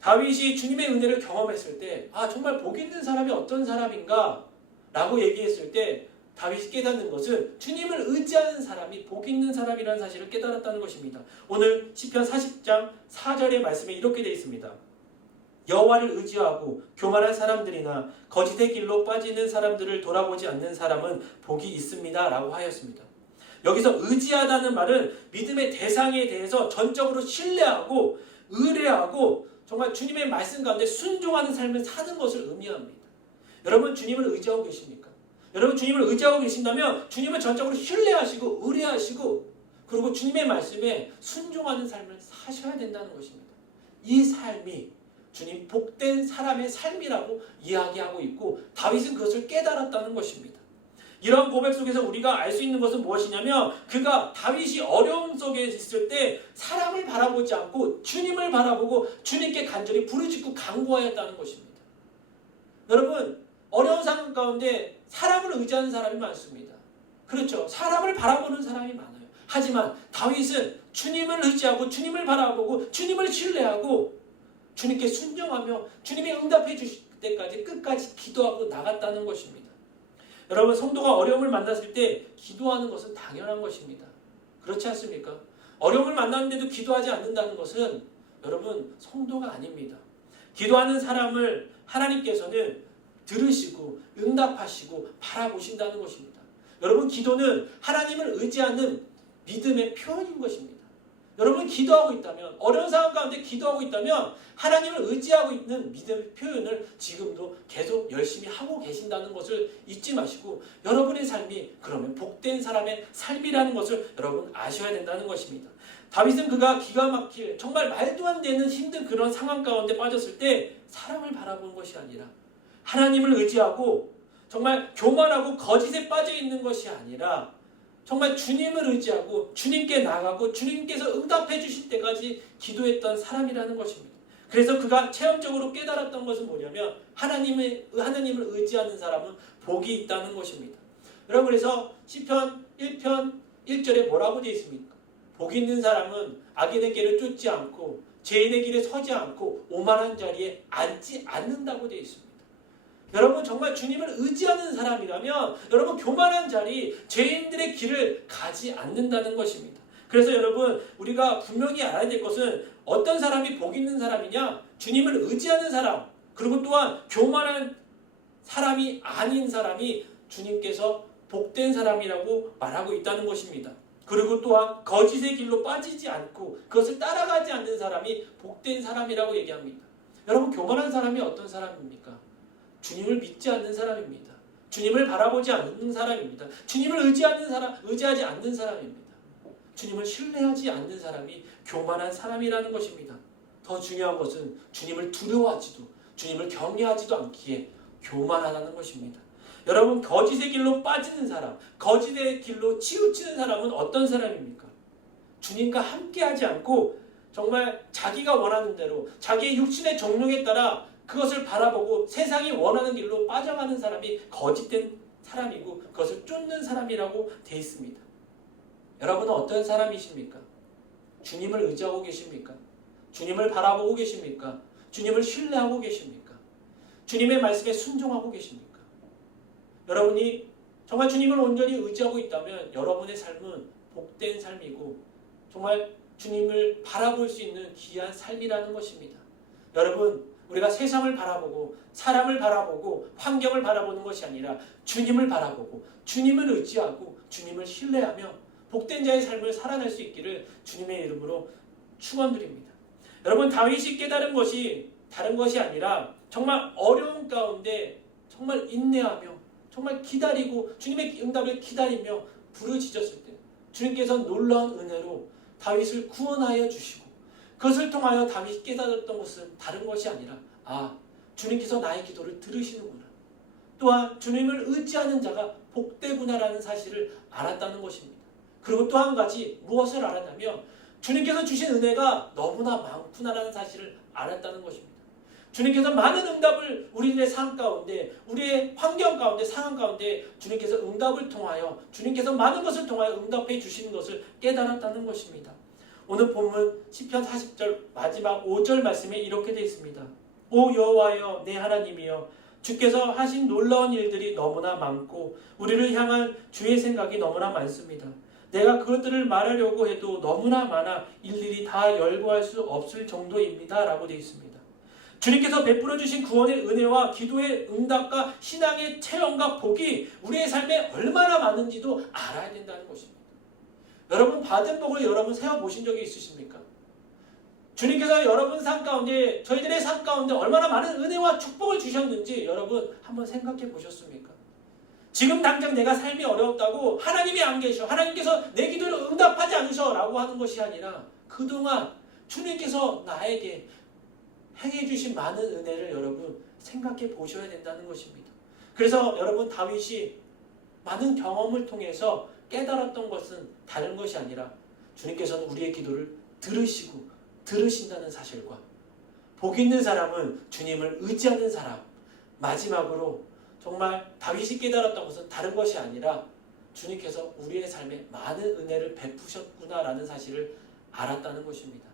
다윗이 주님의 은혜를 경험했을 때 정말 복 있는 사람이 어떤 사람인가 라고 얘기했을 때 다윗이 깨닫는 것은 주님을 의지하는 사람이 복 있는 사람이라는 사실을 깨달았다는 것입니다. 오늘 시편 40장 4절의 말씀에 이렇게 되어 있습니다. 여호와를 의지하고 교만한 사람들이나 거짓의 길로 빠지는 사람들을 돌아보지 않는 사람은 복이 있습니다 라고 하였습니다. 여기서 의지하다는 말은 믿음의 대상에 대해서 전적으로 신뢰하고 의뢰하고 정말 주님의 말씀 가운데 순종하는 삶을 사는 것을 의미합니다. 여러분 주님을 의지하고 계십니까? 여러분 주님을 의지하고 계신다면 주님을 전적으로 신뢰하시고 의뢰하시고 그리고 주님의 말씀에 순종하는 삶을 사셔야 된다는 것입니다. 이 삶이 주님 복된 사람의 삶이라고 이야기하고 있고 다윗은 그것을 깨달았다는 것입니다. 이런 고백 속에서 우리가 알 수 있는 것은 무엇이냐면 그가 다윗이 어려움 속에 있을 때 사람을 바라보지 않고 주님을 바라보고 주님께 간절히 부르짖고 간구하였다는 것입니다. 여러분 어려운 상황 가운데 사람을 의지하는 사람이 많습니다. 그렇죠. 사람을 바라보는 사람이 많아요. 하지만 다윗은 주님을 의지하고 주님을 바라보고 주님을 신뢰하고 주님께 순종하며 주님이 응답해 주실 때까지 끝까지 기도하고 나갔다는 것입니다. 여러분 성도가 어려움을 만났을 때 기도하는 것은 당연한 것입니다. 그렇지 않습니까? 어려움을 만났는데도 기도하지 않는다는 것은 여러분 성도가 아닙니다. 기도하는 사람을 하나님께서는 들으시고 응답하시고 바라보신다는 것입니다. 여러분 기도는 하나님을 의지하는 믿음의 표현인 것입니다. 여러분 기도하고 있다면 어려운 상황 가운데 기도하고 있다면 하나님을 의지하고 있는 믿음의 표현을 지금도 계속 열심히 하고 계신다는 것을 잊지 마시고 여러분의 삶이 그러면 복된 사람의 삶이라는 것을 여러분 아셔야 된다는 것입니다. 다윗은 그가 기가 막힐 정말 말도 안 되는 힘든 그런 상황 가운데 빠졌을 때 사람을 바라보는 것이 아니라 하나님을 의지하고 정말 교만하고 거짓에 빠져 있는 것이 아니라 정말 주님을 의지하고 주님께 나가고 주님께서 응답해 주실 때까지 기도했던 사람이라는 것입니다. 그래서 그가 체험적으로 깨달았던 것은 뭐냐면 하나님을 의지하는 사람은 복이 있다는 것입니다. 여러분 그래서 시편 1편 1절에 뭐라고 되어 있습니까? 복 있는 사람은 악인의 길을 쫓지 않고 죄인의 길에 서지 않고 오만한 자리에 앉지 않는다고 되어 있습니다. 여러분 정말 주님을 의지하는 사람이라면 여러분 교만한 자리, 죄인들의 길을 가지 않는다는 것입니다. 그래서 여러분 우리가 분명히 알아야 될 것은 어떤 사람이 복 있는 사람이냐? 주님을 의지하는 사람, 그리고 또한 교만한 사람이 아닌 사람이 주님께서 복된 사람이라고 말하고 있다는 것입니다. 그리고 또한 거짓의 길로 빠지지 않고 그것을 따라가지 않는 사람이 복된 사람이라고 얘기합니다. 여러분 교만한 사람이 어떤 사람입니까? 주님을 믿지 않는 사람입니다. 주님을 바라보지 않는 사람입니다. 주님을 의지하지 않는 사람입니다. 주님을 신뢰하지 않는 사람이 교만한 사람이라는 것입니다. 더 중요한 것은 주님을 두려워하지도 주님을 경외하지도 않기에 교만하다는 것입니다. 여러분 거짓의 길로 빠지는 사람, 거짓의 길로 치우치는 사람은 어떤 사람입니까? 주님과 함께하지 않고 정말 자기가 원하는 대로 자기의 육신의 정욕에 따라 그것을 바라보고 세상이 원하는 길로 빠져가는 사람이 거짓된 사람이고 그것을 쫓는 사람이라고 되어 있습니다. 여러분은 어떤 사람이십니까? 주님을 의지하고 계십니까? 주님을 바라보고 계십니까? 주님을 신뢰하고 계십니까? 주님의 말씀에 순종하고 계십니까? 여러분이 정말 주님을 온전히 의지하고 있다면 여러분의 삶은 복된 삶이고 정말 주님을 바라볼 수 있는 귀한 삶이라는 것입니다. 여러분 우리가 세상을 바라보고 사람을 바라보고 환경을 바라보는 것이 아니라 주님을 바라보고 주님을 의지하고 주님을 신뢰하며 복된 자의 삶을 살아낼 수 있기를 주님의 이름으로 축원드립니다. 여러분 다윗이 깨달은 것이 다른 것이 아니라 정말 어려운 가운데 정말 인내하며 정말 기다리고 주님의 응답을 기다리며 부르짖었을 때 주님께서 놀라운 은혜로 다윗을 구원하여 주시고 그것을 통하여 다윗이 깨달았던 것은 다른 것이 아니라 주님께서 나의 기도를 들으시는구나. 또한 주님을 의지하는 자가 복되구나라는 사실을 알았다는 것입니다. 그리고 또 한 가지 무엇을 알았냐면 주님께서 주신 은혜가 너무나 많구나라는 사실을 알았다는 것입니다. 주님께서 많은 응답을 우리들의 삶 가운데 우리의 환경 가운데 상황 가운데 주님께서 응답을 통하여 주님께서 많은 것을 통하여 응답해 주시는 것을 깨달았다는 것입니다. 오늘 본문 시편 40절 마지막 5절 말씀에 이렇게 되어 있습니다. 오 여호와여 내 하나님이여 주께서 하신 놀라운 일들이 너무나 많고 우리를 향한 주의 생각이 너무나 많습니다. 내가 그것들을 말하려고 해도 너무나 많아 일일이 다 열거할 수 없을 정도입니다. 라고 되어 있습니다. 주님께서 베풀어 주신 구원의 은혜와 기도의 응답과 신앙의 체험과 복이 우리의 삶에 얼마나 많은지도 알아야 된다는 것입니다. 여러분 받은 복을 여러분 세어보신 적이 있으십니까? 주님께서 여러분 삶 가운데, 저희들의 삶 가운데 얼마나 많은 은혜와 축복을 주셨는지 여러분 한번 생각해 보셨습니까? 지금 당장 내가 삶이 어렵다고 하나님이 안 계셔, 하나님께서 내 기도를 응답하지 않으셔 라고 하는 것이 아니라 그동안 주님께서 나에게 행해 주신 많은 은혜를 여러분 생각해 보셔야 된다는 것입니다. 그래서 여러분, 다윗이 많은 경험을 통해서 깨달았던 것은 다른 것이 아니라 주님께서는 우리의 기도를 들으신다는 사실과, 복 있는 사람은 주님을 의지하는 사람, 마지막으로 정말 다윗이 깨달았던 것은 다른 것이 아니라 주님께서 우리의 삶에 많은 은혜를 베푸셨구나라는 사실을 알았다는 것입니다.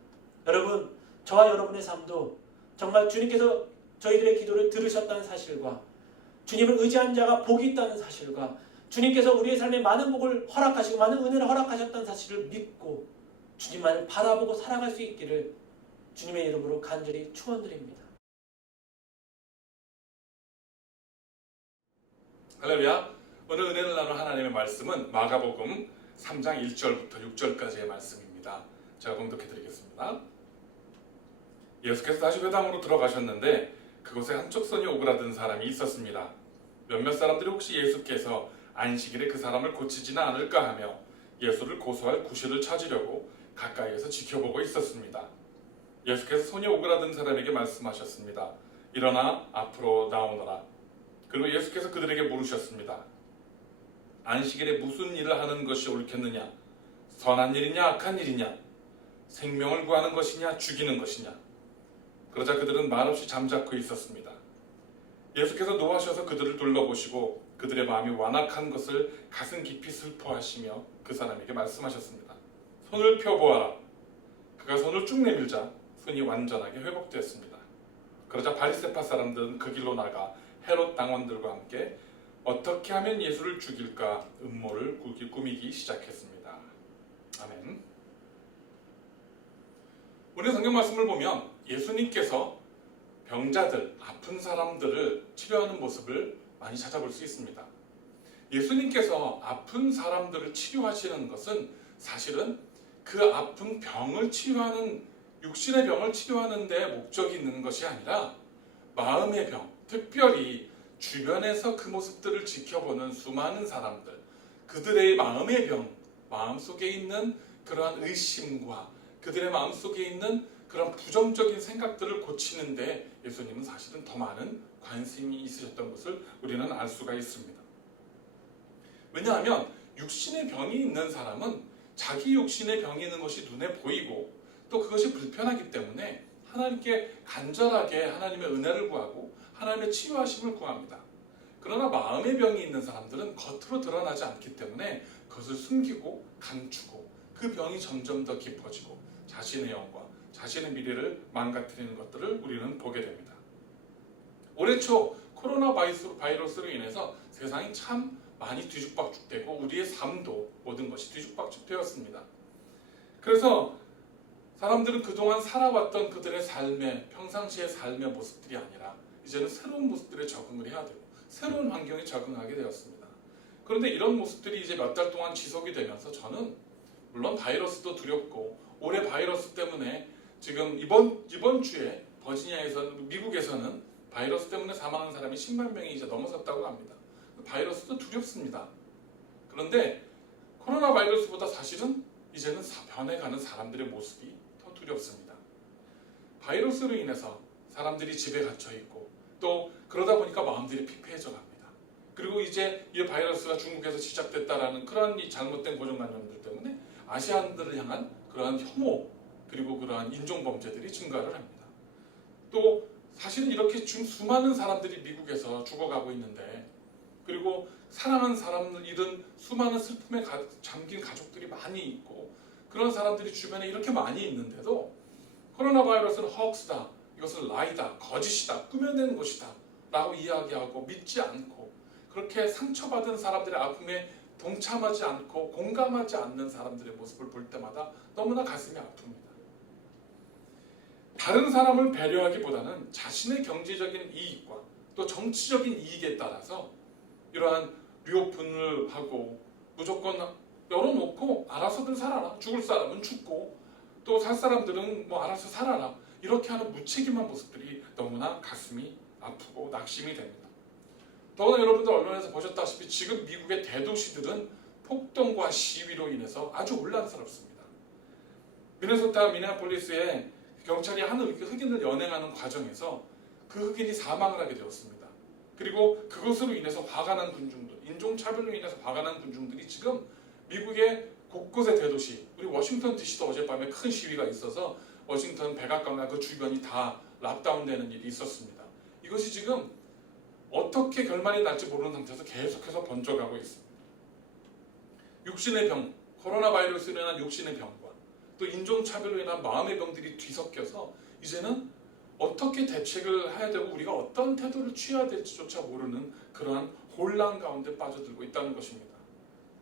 여러분, 저와 여러분의 삶도 정말 주님께서 저희들의 기도를 들으셨다는 사실과, 주님을 의지한 자가 복이 있다는 사실과, 주님께서 우리의 삶에 많은 복을 허락하시고 많은 은혜를 허락하셨다는 사실을 믿고 주님만을 바라보고 살아갈 수 있기를 주님의 이름으로 간절히 축원드립니다. 할렐루야. 오늘 은혜를 나눌 하나님의 말씀은 마가복음 3장 1절부터 6절까지의 말씀입니다. 제가 봉독해 드리겠습니다. 예수께서 다시 회당으로 들어가셨는데 그곳에 한쪽 손이 오그라든 사람이 있었습니다. 몇몇 사람들이 혹시 예수께서 안식일에 그 사람을 고치지는 않을까 하며 예수를 고소할 구실을 찾으려고 가까이에서 지켜보고 있었습니다. 예수께서 손이 오그라든 사람에게 말씀하셨습니다. 일어나 앞으로 나오너라. 그리고 예수께서 그들에게 물으셨습니다. 안식일에 무슨 일을 하는 것이 옳겠느냐? 선한 일이냐 악한 일이냐? 생명을 구하는 것이냐 죽이는 것이냐? 그러자 그들은 말없이 잠자코 있었습니다. 예수께서 노하셔서 그들을 둘러보시고 그들의 마음이 완악한 것을 가슴 깊이 슬퍼하시며 그 사람에게 말씀하셨습니다. 손을 펴보아라. 그가 손을 쭉 내밀자 손이 완전하게 회복되었습니다. 그러자 바리새파 사람들은 그 길로 나가 헤롯 당원들과 함께 어떻게 하면 예수를 죽일까 음모를 꾸미기 시작했습니다. 아멘. 오늘 성경 말씀을 보면 예수님께서 병자들, 아픈 사람들을 치료하는 모습을 많이 찾아볼 수 있습니다. 예수님께서 아픈 사람들을 치료하시는 것은 사실은 그 아픈 병을 치료하는, 육신의 병을 치료하는 데 목적이 있는 것이 아니라 마음의 병, 특별히 주변에서 그 모습들을 지켜보는 수많은 사람들, 그들의 마음의 병, 마음속에 있는 그러한 의심과 그들의 마음속에 있는 그런 부정적인 생각들을 고치는데 예수님은 사실은 더 많은 관심이 있으셨던 것을 우리는 알 수가 있습니다. 왜냐하면 육신의 병이 있는 사람은 자기 육신의 병이 있는 것이 눈에 보이고 또 그것이 불편하기 때문에 하나님께 간절하게 하나님의 은혜를 구하고 하나님의 치유하심을 구합니다. 그러나 마음의 병이 있는 사람들은 겉으로 드러나지 않기 때문에 그것을 숨기고 감추고 그 병이 점점 더 깊어지고 자신의 영과 자신의 미래를 망가뜨리는 것들을 우리는 보게 됩니다. 올해 초 코로나 바이러스로 인해서 세상이 참 많이 뒤죽박죽되고 우리의 삶도 모든 것이 뒤죽박죽되었습니다. 그래서 사람들은 그동안 살아왔던 그들의 삶의, 평상시의 삶의 모습들이 아니라 이제는 새로운 모습들에 적응을 해야 되고 새로운 환경에 적응하게 되었습니다. 그런데 이런 모습들이 이제 몇 달 동안 지속이 되면서 저는 물론 바이러스도 두렵고 올해 바이러스 때문에 지금 이번 주에 미국에서는 바이러스 때문에 사망한 사람이 10만 명이 이제 넘어섰다고 합니다. 바이러스도 두렵습니다. 그런데 코로나 바이러스보다 사실은 이제는 변해가는 사람들의 모습이 더 두렵습니다. 바이러스로 인해서 사람들이 집에 갇혀 있고 또 그러다 보니까 마음들이 피폐해져 갑니다. 그리고 이제 이 바이러스가 중국에서 시작됐다라는 그런 이 잘못된 고정관념들 때문에 아시안들을 향한 그러한 혐오 그리고 그러한 인종범죄들이 증가를 합니다. 또 사실은 이렇게 수많은 사람들이 미국에서 죽어가고 있는데 그리고 사랑하는 사람을 잃은 수많은 슬픔에 잠긴 가족들이 많이 있고 그런 사람들이 주변에 이렇게 많이 있는데도 코로나 바이러스는 허크스다, 이것은 라이다, 거짓이다, 꾸며낸 것이다 라고 이야기하고 믿지 않고 그렇게 상처받은 사람들의 아픔에 동참하지 않고 공감하지 않는 사람들의 모습을 볼 때마다 너무나 가슴이 아픕니다. 다른 사람을 배려하기보다는 자신의 경제적인 이익과 또 정치적인 이익에 따라서 이러한 리오픈을 하고 무조건 열어놓고 알아서들 살아라, 죽을 사람은 죽고 또 살 사람들은 뭐 알아서 살아라 이렇게 하는 무책임한 모습들이 너무나 가슴이 아프고 낙심이 됩니다. 더구나 여러분들 언론에서 보셨다시피 지금 미국의 대도시들은 폭동과 시위로 인해서 아주 혼란스럽습니다. 미네소타 미네아폴리스에 경찰이 한 흑인을 연행하는 과정에서 그 흑인이 사망을 하게 되었습니다. 그리고 그것으로 인해서 화가 난 군중들, 인종차별로 인해서 화가 난 군중들이 지금 미국의 곳곳의 대도시, 우리 워싱턴 DC도 어젯밤에 큰 시위가 있어서 워싱턴 백악관과 그 주변이 다 락다운되는 일이 있었습니다. 이것이 지금 어떻게 결말이 날지 모르는 상태에서 계속해서 번져가고 있습니다. 육신의 병, 코로나 바이러스로 인한 육신의 병과 또 인종차별로 인한 마음의 병들이 뒤섞여서 이제는 어떻게 대책을 해야 되고 우리가 어떤 태도를 취해야 될지조차 모르는 그러한 혼란 가운데 빠져들고 있다는 것입니다.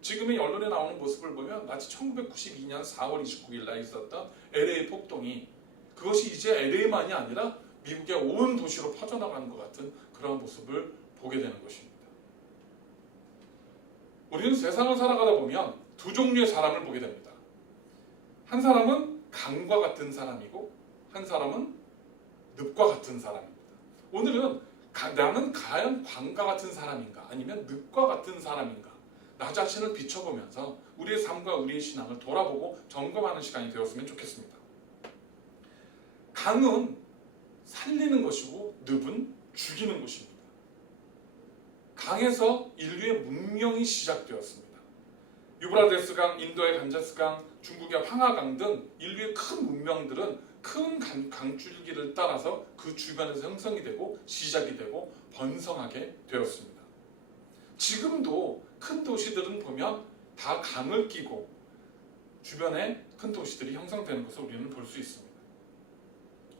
지금의 언론에 나오는 모습을 보면 마치 1992년 4월 29일 날 있었던 LA 폭동이 그것이 이제 LA만이 아니라 미국의 온 도시로 퍼져나가는 것 같은 그런 모습을 보게 되는 것입니다. 우리는 세상을 살아가다 보면 두 종류의 사람을 보게 됩니다. 한 사람은 강과 같은 사람이고 한 사람은 늪과 같은 사람입니다. 오늘은 나는 과연 강과 같은 사람인가 아니면 늪과 같은 사람인가 나 자신을 비춰보면서 우리의 삶과 우리의 신앙을 돌아보고 점검하는 시간이 되었으면 좋겠습니다. 강은 살리는 것이고 늪은 죽이는 것입니다. 강에서 인류의 문명이 시작되었습니다. 유브라데스 강, 인도의 간자스 강, 중국의 황하강 등 인류의 큰 문명들은 큰 강줄기를 따라서 그 주변에서 형성이 되고 시작이 되고 번성하게 되었습니다. 지금도 큰 도시들은 보면 다 강을 끼고 주변에 큰 도시들이 형성되는 것을 우리는 볼 수 있습니다.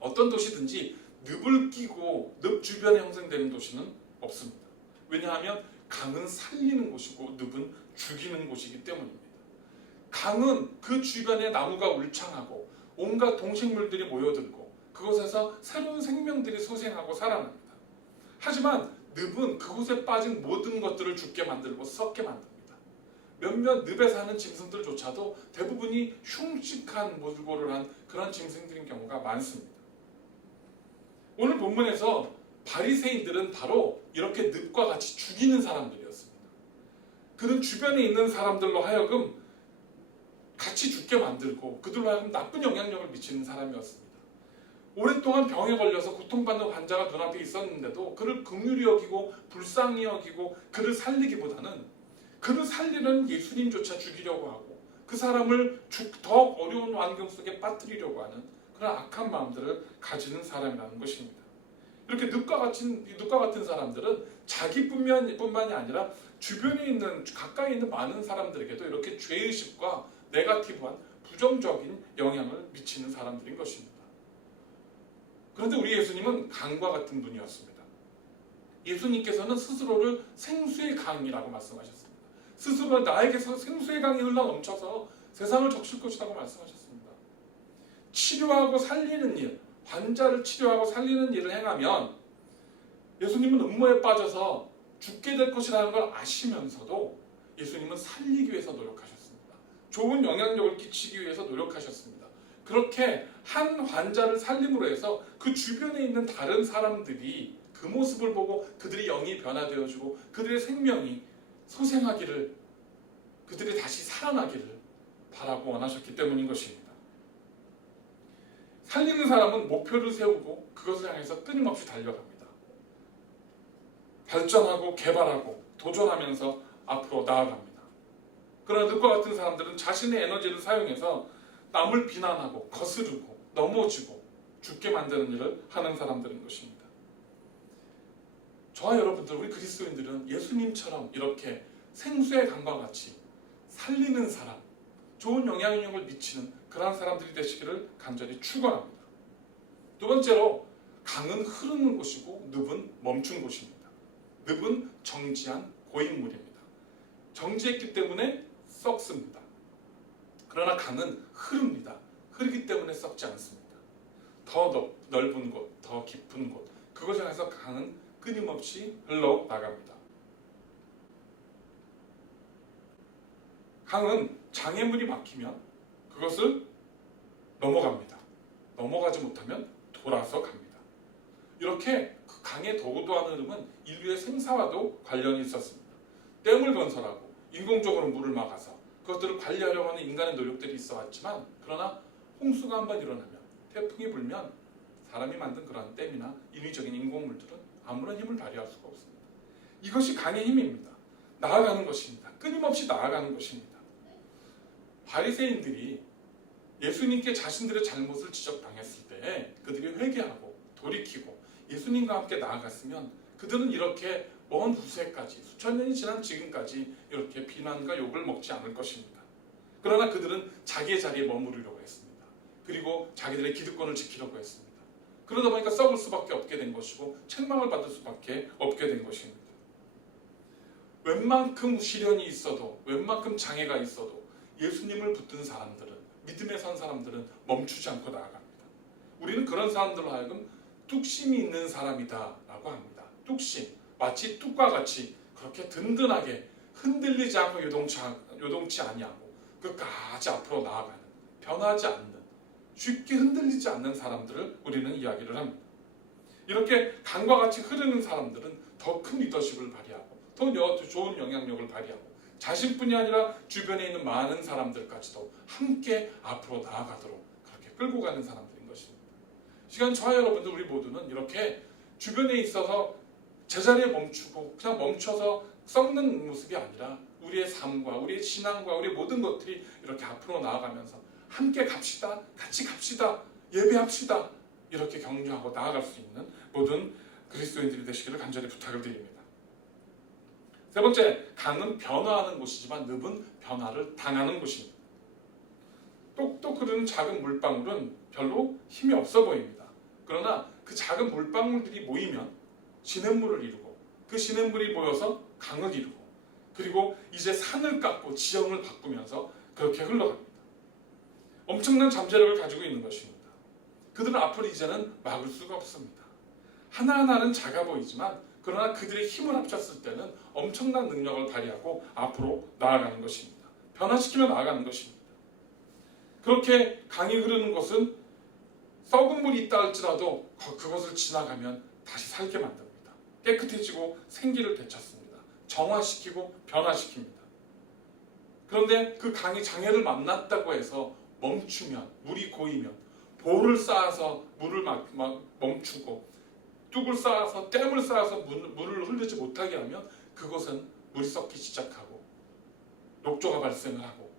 어떤 도시든지 늪을 끼고 늪 주변에 형성되는 도시는 없습니다. 왜냐하면 강은 살리는 곳이고 늪은 죽이는 곳이기 때문입니다. 강은 그 주변에 나무가 울창하고 온갖 동식물들이 모여들고 그곳에서 새로운 생명들이 소생하고 살아납니다. 하지만 늪은 그곳에 빠진 모든 것들을 죽게 만들고 썩게 만듭니다. 몇몇 늪에 사는 짐승들조차도 대부분이 흉측한 몰골을 한 그런 짐승들인 경우가 많습니다. 오늘 본문에서 바리새인들은 바로 이렇게 늪과 같이 죽이는 사람들이었습니다. 그는 주변에 있는 사람들로 하여금 같이 죽게 만들고 그들로 하여금 나쁜 영향력을 미치는 사람이었습니다. 오랫동안 병에 걸려서 고통받는 환자가 눈앞에 있었는데도 그를 긍휼히 여기고 불쌍히 여기고 그를 살리기보다는 그를 살리는 예수님조차 죽이려고 하고 그 사람을 더 어려운 환경 속에 빠뜨리려고 하는 그런 악한 마음들을 가지는 사람이라는 것입니다. 이렇게 늪과 같은 사람들은 자기뿐만이 아니라 주변에 있는 가까이 있는 많은 사람들에게도 이렇게 죄의식과 네거티브한 부정적인 영향을 미치는 사람들인 것입니다. 그런데 우리 예수님은 강과 같은 분이었습니다. 예수님께서는 스스로를 생수의 강이라고 말씀하셨습니다. 스스로 나에게서 생수의 강이 흘러넘쳐서 세상을 적실 것이라고 말씀하셨습니다. 치료하고 살리는 일, 환자를 치료하고 살리는 일을 행하면 예수님은 음모에 빠져서 죽게 될 것이라는 걸 아시면서도 예수님은 살리기 위해서 노력하셨습니다. 좋은 영향력을 끼치기 위해서 노력하셨습니다. 그렇게 한 환자를 살림으로 해서 그 주변에 있는 다른 사람들이 그 모습을 보고 그들의 영이 변화되어지고 그들의 생명이 소생하기를, 그들이 다시 살아나기를 바라고 원하셨기 때문인 것입니다. 살리는 사람은 목표를 세우고 그것을 향해서 끊임없이 달려갑니다. 발전하고 개발하고 도전하면서 앞으로 나아갑니다. 그러나 늪과 같은 사람들은 자신의 에너지를 사용해서 남을 비난하고 거스르고 넘어지고 죽게 만드는 일을 하는 사람들인 것입니다. 저와 여러분들, 우리 그리스도인들은 예수님처럼 이렇게 생수의 강과 같이 살리는 사람, 좋은 영향력을 미치는 그러한 사람들이 되시기를 간절히 축원합니다. 두 번째로, 강은 흐르는 곳이고 늪은 멈춘 곳입니다. 늪은 정지한 고인물입니다. 정지했기 때문에 썩습니다. 그러나 강은 흐릅니다. 흐르기 때문에 썩지 않습니다. 더 넓은 곳, 더 깊은 곳, 그곳을 향해서 강은 끊임없이 흘러나갑니다. 강은 장애물이 막히면 그것을 넘어갑니다. 넘어가지 못하면 돌아서 갑니다. 이렇게 그 강의 도도한 흐름은 인류의 생사와도 관련이 있었습니다. 댐을 건설하고 인공적으로 물을 막아서 그것들을 관리하려고 하는 인간의 노력들이 있어 왔지만, 그러나 홍수가 한번 일어나면, 태풍이 불면 사람이 만든 그런 댐이나 인위적인 인공물들은 아무런 힘을 발휘할 수가 없습니다. 이것이 강의 힘입니다. 나아가는 것입니다. 끊임없이 나아가는 것입니다. 바리새인들이 예수님께 자신들의 잘못을 지적당했을 때 그들이 회개하고 돌이키고 예수님과 함께 나아갔으면 그들은 이렇게 먼 후세까지, 수천 년이 지난 지금까지 이렇게 비난과 욕을 먹지 않을 것입니다. 그러나 그들은 자기의 자리에 머무르려고 했습니다. 그리고 자기들의 기득권을 지키려고 했습니다. 그러다 보니까 썩을 수밖에 없게 된 것이고 책망을 받을 수밖에 없게 된 것입니다. 웬만큼 시련이 있어도, 웬만큼 장애가 있어도 예수님을 붙든 사람들은, 믿음에 선 사람들은 멈추지 않고 나아갑니다. 우리는 그런 사람들로 하여금 뚝심이 있는 사람이다 라고 합니다. 뚝심, 마치 뚝과 같이 그렇게 든든하게 흔들리지 않고 요동치 아니하고 끝까지 앞으로 나아가는, 변하지 않는, 쉽게 흔들리지 않는 사람들을 우리는 이야기를 합니다. 이렇게 강과 같이 흐르는 사람들은 더 큰 리더십을 발휘하고 더 좋은 영향력을 발휘하고 자신뿐이 아니라 주변에 있는 많은 사람들까지도 함께 앞으로 나아가도록 그렇게 끌고 가는 사람들인 것입니다. 시간 저와 여러분들, 우리 모두는 이렇게 주변에 있어서 제자리에 멈추고 그냥 멈춰서 썩는 모습이 아니라 우리의 삶과 우리의 신앙과 우리의 모든 것들이 이렇게 앞으로 나아가면서 함께 갑시다, 같이 갑시다, 예배합시다, 이렇게 격려하고 나아갈 수 있는 모든 그리스도인들이 되시기를 간절히 부탁을 드립니다. 세 번째, 강은 변화하는 곳이지만 늪은 변화를 당하는 곳입니다. 똑똑 흐르는 작은 물방울은 별로 힘이 없어 보입니다. 그러나 그 작은 물방울들이 모이면 시냇물을 이루고, 그 시냇물이 모여서 강을 이루고, 그리고 이제 산을 깎고 지형을 바꾸면서 그렇게 흘러갑니다. 엄청난 잠재력을 가지고 있는 것입니다. 그들은 앞으로 이제는 막을 수가 없습니다. 하나하나는 작아 보이지만 그러나 그들의 힘을 합쳤을 때는 엄청난 능력을 발휘하고 앞으로 나아가는 것입니다. 변화시키며 나아가는 것입니다. 그렇게 강이 흐르는 곳은 썩은 물이 있다 할지라도 그것을 지나가면 다시 살게 만듭니다. 깨끗해지고 생기를 되찾습니다. 정화시키고 변화시킵니다. 그런데 그 강이 장애를 만났다고 해서 멈추면, 물이 고이면 볼을 쌓아서 물을 멈추고 뚝을 쌓아서, 댐을 쌓아서 물을 흐르지 못하게 하면 그곳은 물이 썩기 시작하고 녹조가 발생을 하고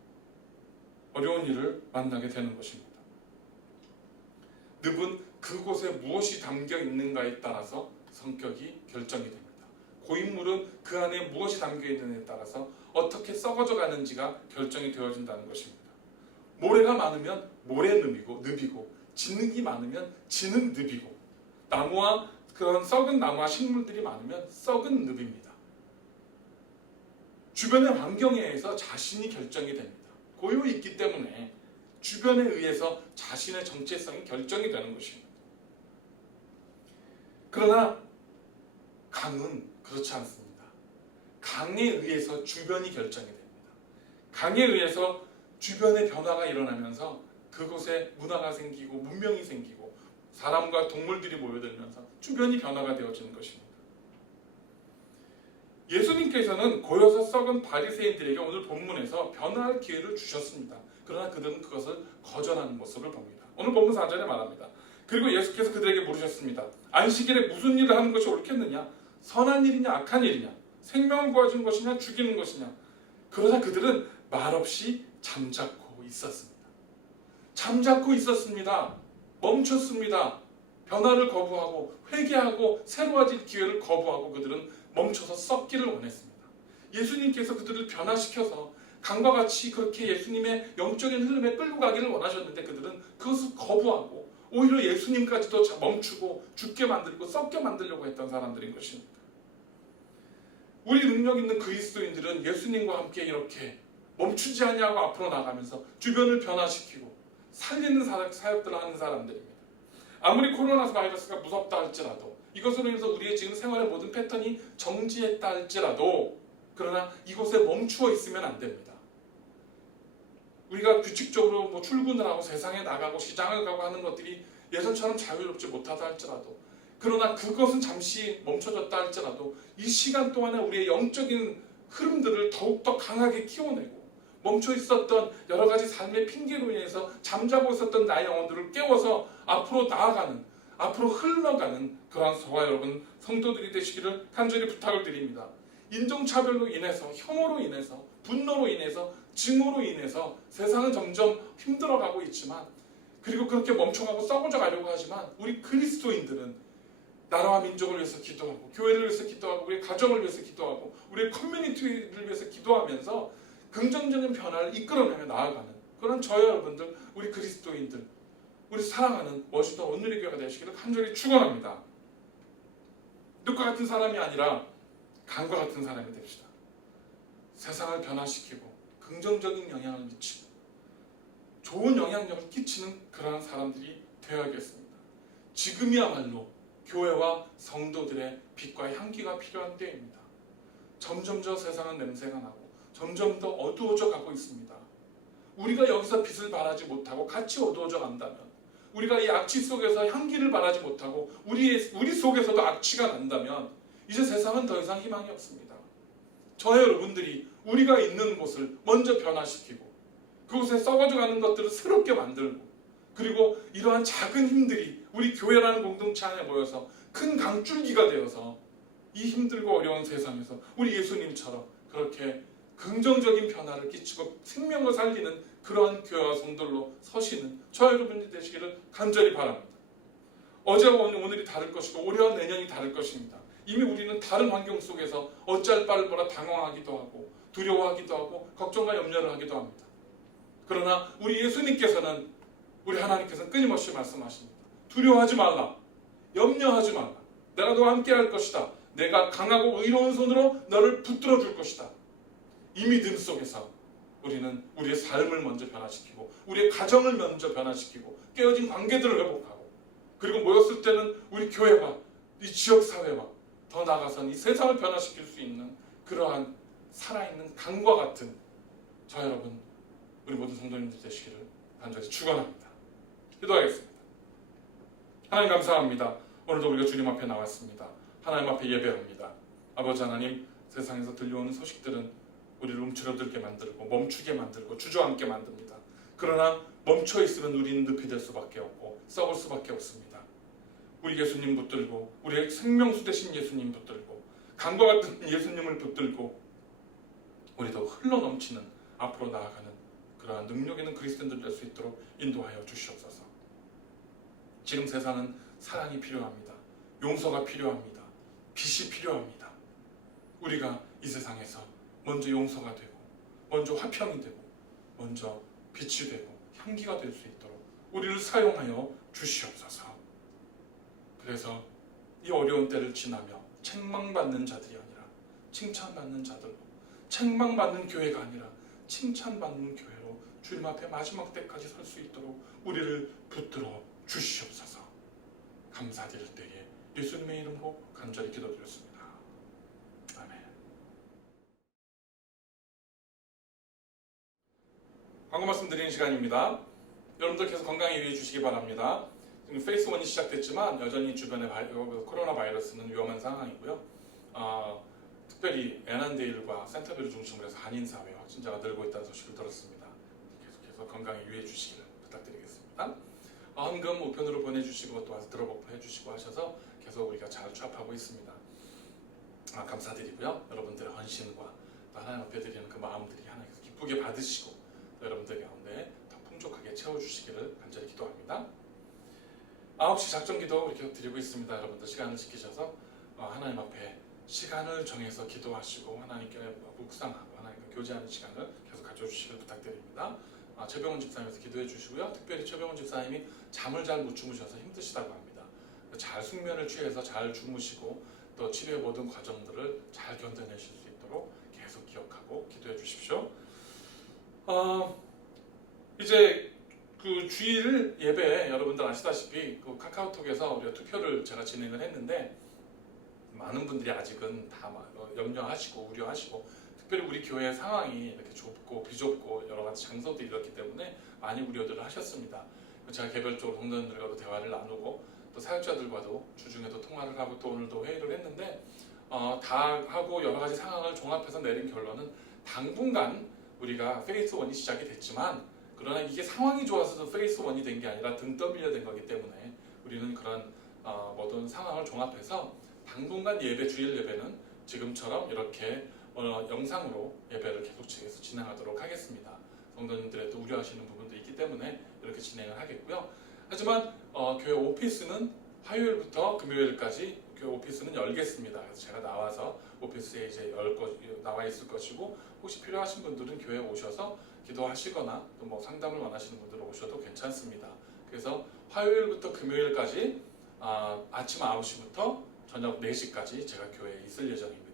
어려운 일을 만나게 되는 것입니다. 늪은 그곳에 무엇이 담겨 있는가에 따라서 성격이 결정이 됩니다. 고인물은 그 안에 무엇이 담겨 있는지에 따라서 어떻게 썩어져 가는지가 결정이 되어진다는 것입니다. 모래가 많으면 모래늪이고 늪이고, 진흙이 많으면 진흙늪이고, 나무와 그런 썩은 나무와 식물들이 많으면 썩은 늪입니다. 주변의 환경에 의해서 자신이 결정이 됩니다. 고요 있기 때문에 주변에 의해서 자신의 정체성이 결정이 되는 것입니다. 그러나 강은 그렇지 않습니다. 강에 의해서 주변이 결정이 됩니다. 강에 의해서 주변의 변화가 일어나면서 그곳에 문화가 생기고 문명이 생기고 사람과 동물들이 모여들면서 주변이 변화가 되어지는 것입니다. 예수님께서는 고여서 썩은 바리새인들에게 오늘 본문에서 변화할 기회를 주셨습니다. 그러나 그들은 그것을 거절하는 모습을 봅니다. 오늘 본문 4절에 말합니다. 그리고 예수께서 그들에게 물으셨습니다. 안식일에 무슨 일을 하는 것이 옳겠느냐? 선한 일이냐 악한 일이냐? 생명을 구해주는 것이냐 죽이는 것이냐? 그러자 그들은 말없이 잠자코 있었습니다. 잠자코 있었습니다. 멈췄습니다. 변화를 거부하고 회개하고 새로워질 기회를 거부하고 그들은 멈춰서 썩기를 원했습니다. 예수님께서 그들을 변화시켜서 강과 같이 그렇게 예수님의 영적인 흐름에 끌고 가기를 원하셨는데 그들은 그것을 거부하고 오히려 예수님까지도 멈추고 죽게 만들고 썩게 만들려고 했던 사람들인 것입니다. 우리 능력 있는 그리스도인들은 예수님과 함께 이렇게 멈추지 아니하고 앞으로 나가면서 주변을 변화시키고 살리는 사역들을 하는 사람들입니다. 아무리 코로나 바이러스가 무섭다 할지라도 이것으로 인해서 우리의 지금 생활의 모든 패턴이 정지했다 할지라도 그러나 이곳에 멈추어 있으면 안 됩니다. 우리가 규칙적으로 뭐 출근을 하고 세상에 나가고 시장을 가고 하는 것들이 예전처럼 자유롭지 못하다 할지라도, 그러나 그것은 잠시 멈춰졌다 할지라도 이 시간 동안에 우리의 영적인 흐름들을 더욱더 강하게 키워내고 멈춰 있었던 여러 가지 삶의 핑계로 인해서 잠자고 있었던 나의 영혼들을 깨워서 앞으로 나아가는, 앞으로 흘러가는 그러한 저와 여러분 성도들이 되시기를 간절히 부탁을 드립니다. 인종차별로 인해서, 혐오로 인해서, 분노로 인해서, 증오로 인해서 세상은 점점 힘들어가고 있지만, 그리고 그렇게 멈춰가고 썩어져 가려고 하지만, 우리 그리스도인들은 나라와 민족을 위해서 기도하고, 교회를 위해서 기도하고, 우리의 가정을 위해서 기도하고, 우리의 커뮤니티를 위해서 기도하면서 긍정적인 변화를 이끌어내며 나아가는 그런 저와 여러분들, 우리 그리스도인들, 우리 사랑하는 멋있던 오늘의 교회가 되시기를 간절히 축원합니다. 늑과 같은 사람이 아니라 강과 같은 사람이 됩시다. 세상을 변화시키고 긍정적인 영향을 미치고 좋은 영향력을 끼치는 그러한 사람들이 되어야겠습니다. 지금이야말로 교회와 성도들의 빛과 향기가 필요한 때입니다. 점점 더 세상은 냄새가 나고 점점 더 어두워져 가고 있습니다. 우리가 여기서 빛을 발하지 못하고 같이 어두워져 간다면, 우리가 이 악취 속에서 향기를 발하지 못하고 우리 속에서도 악취가 난다면 이제 세상은 더 이상 희망이 없습니다. 저와 여러분들이 우리가 있는 곳을 먼저 변화시키고 그곳에 썩어져 가는 것들을 새롭게 만들고, 그리고 이러한 작은 힘들이 우리 교회라는 공동체 안에 모여서 큰 강줄기가 되어서 이 힘들고 어려운 세상에서 우리 예수님처럼 그렇게 긍정적인 변화를 끼치고 생명을 살리는 그러한 교회와 성도로 서시는 저와 여러분이 되시기를 간절히 바랍니다. 어제와 오늘이 다를 것이고 올해와 내년이 다를 것입니다. 이미 우리는 다른 환경 속에서 어찌할 바를 몰라 당황하기도 하고 두려워하기도 하고 걱정과 염려를 하기도 합니다. 그러나 우리 예수님께서는, 우리 하나님께서는 끊임없이 말씀하십니다. 두려워하지 말라. 염려하지 말라. 내가 너와 함께 할 것이다. 내가 강하고 의로운 손으로 너를 붙들어 줄 것이다. 이 믿음 속에서 우리는 우리의 삶을 먼저 변화시키고 우리의 가정을 먼저 변화시키고 깨어진 관계들을 회복하고, 그리고 모였을 때는 우리 교회와 이 지역사회와 더 나아가서는 이 세상을 변화시킬 수 있는 그러한 살아있는 강과 같은 저 여러분, 우리 모든 성도님들 되시기를 간절히 축원합니다. 기도하겠습니다. 하나님 감사합니다. 오늘도 우리가 주님 앞에 나왔습니다. 하나님 앞에 예배합니다. 아버지 하나님, 세상에서 들려오는 소식들은 우리를 움츠러들게 만들고 멈추게 만들고 주저앉게 만듭니다. 그러나 멈춰 있으면 우리는 늪이 될 수밖에 없고 썩을 수밖에 없습니다. 우리 예수님 붙들고, 우리의 생명수 되신 예수님 붙들고, 강과 같은 예수님을 붙들고 우리도 흘러넘치는 앞으로 나아가는 그러한 능력 있는 그리스도인들 될 수 있도록 인도하여 주시옵소서. 지금 세상은 사랑이 필요합니다. 용서가 필요합니다. 빛이 필요합니다. 우리가 이 세상에서 먼저 용서가 되고, 먼저 화평이 되고, 먼저 빛이 되고 향기가 될 수 있도록 우리를 사용하여 주시옵소서. 그래서 이 어려운 때를 지나며 책망받는 자들이 아니라 칭찬받는 자들로, 책망받는 교회가 아니라 칭찬받는 교회로 주님 앞에 마지막 때까지 설 수 있도록 우리를 붙들어 주시옵소서. 감사드릴 때에 예수님의 이름으로 간절히 기도드렸습니다. 아멘. 광고 말씀드리는 시간입니다. 여러분들 계속 건강에 유의해 주시기 바랍니다. 지금 페이스 1이 시작됐지만 여전히 주변에 코로나 바이러스는 위험한 상황이고요. 특별히 애난데일과 센터빌을 중심으로 해서 한인사회 확진자가 늘고 있다는 소식을 들었습니다. 계속해서 건강에 유의해 주시기를 부탁드리겠습니다. 헌금 우편으로 보내주시고 또 와서 들어보고 해주시고 하셔서 계속 우리가 잘 취합하고 있습니다. 감사드리고요. 여러분들의 헌신과 또 하나님 앞에 드리는 그 마음들이 하나님께서 기쁘게 받으시고 또 여러분들 가운데 더 풍족하게 채워주시기를 간절히 기도합니다. 9시 작정기도 이렇게 드리고 있습니다. 여러분들 시간을 지키셔서 하나님 앞에 시간을 정해서 기도하시고 하나님께 묵상하고 하나님과 교제하는 시간을 계속 가져주시길 부탁드립니다. 최병훈 집사님께서 기도해 주시고요. 특별히 최병훈 집사님이 잠을 잘 못 주무셔서 힘드시다고 합니다. 잘 숙면을 취해서 잘 주무시고 또 치료의 모든 과정들을 잘 견뎌내실 수 있도록 계속 기억하고 기도해 주십시오. 이제 그 주일 예배 여러분들 아시다시피 그 카카오톡에서 우리가 투표를 제가 진행을 했는데 많은 분들이 아직은 다 염려하시고 우려하시고 특별히 우리 교회 상황이 이렇게 좁고 비좁고 여러 가지 장소도 이렇기 때문에 많이 우려들을 하셨습니다. 제가 개별적으로 성도님들과도 대화를 나누고 또 사역자들과도 주중에도 통화를 하고 또 오늘도 회의를 했는데 다 하고 여러 가지 상황을 종합해서 내린 결론은 당분간 우리가 페이스 1이 시작이 됐지만 그러나 이게 상황이 좋아서 페이스 1이 된 게 아니라 등 떠밀려 된 거기 때문에 우리는 그런 모든 상황을 종합해서 당분간 예배 주일 예배는 지금처럼 이렇게 영상으로 예배를 계속 계속 진행하도록 하겠습니다. 성도님들의 또 우려하시는 부분도 있기 때문에 이렇게 진행을 하겠고요. 하지만 교회 오피스는 화요일부터 금요일까지 교회 오피스는 열겠습니다. 그래서 제가 나와서 오피스에 이제 나와 있을 것이고 혹시 필요하신 분들은 교회에 오셔서 기도하시거나 또 뭐 상담을 원하시는 분들 오셔도 괜찮습니다. 그래서 화요일부터 금요일까지 아침 9시부터 저녁 4시까지 제가 교회에 있을 예정입니다.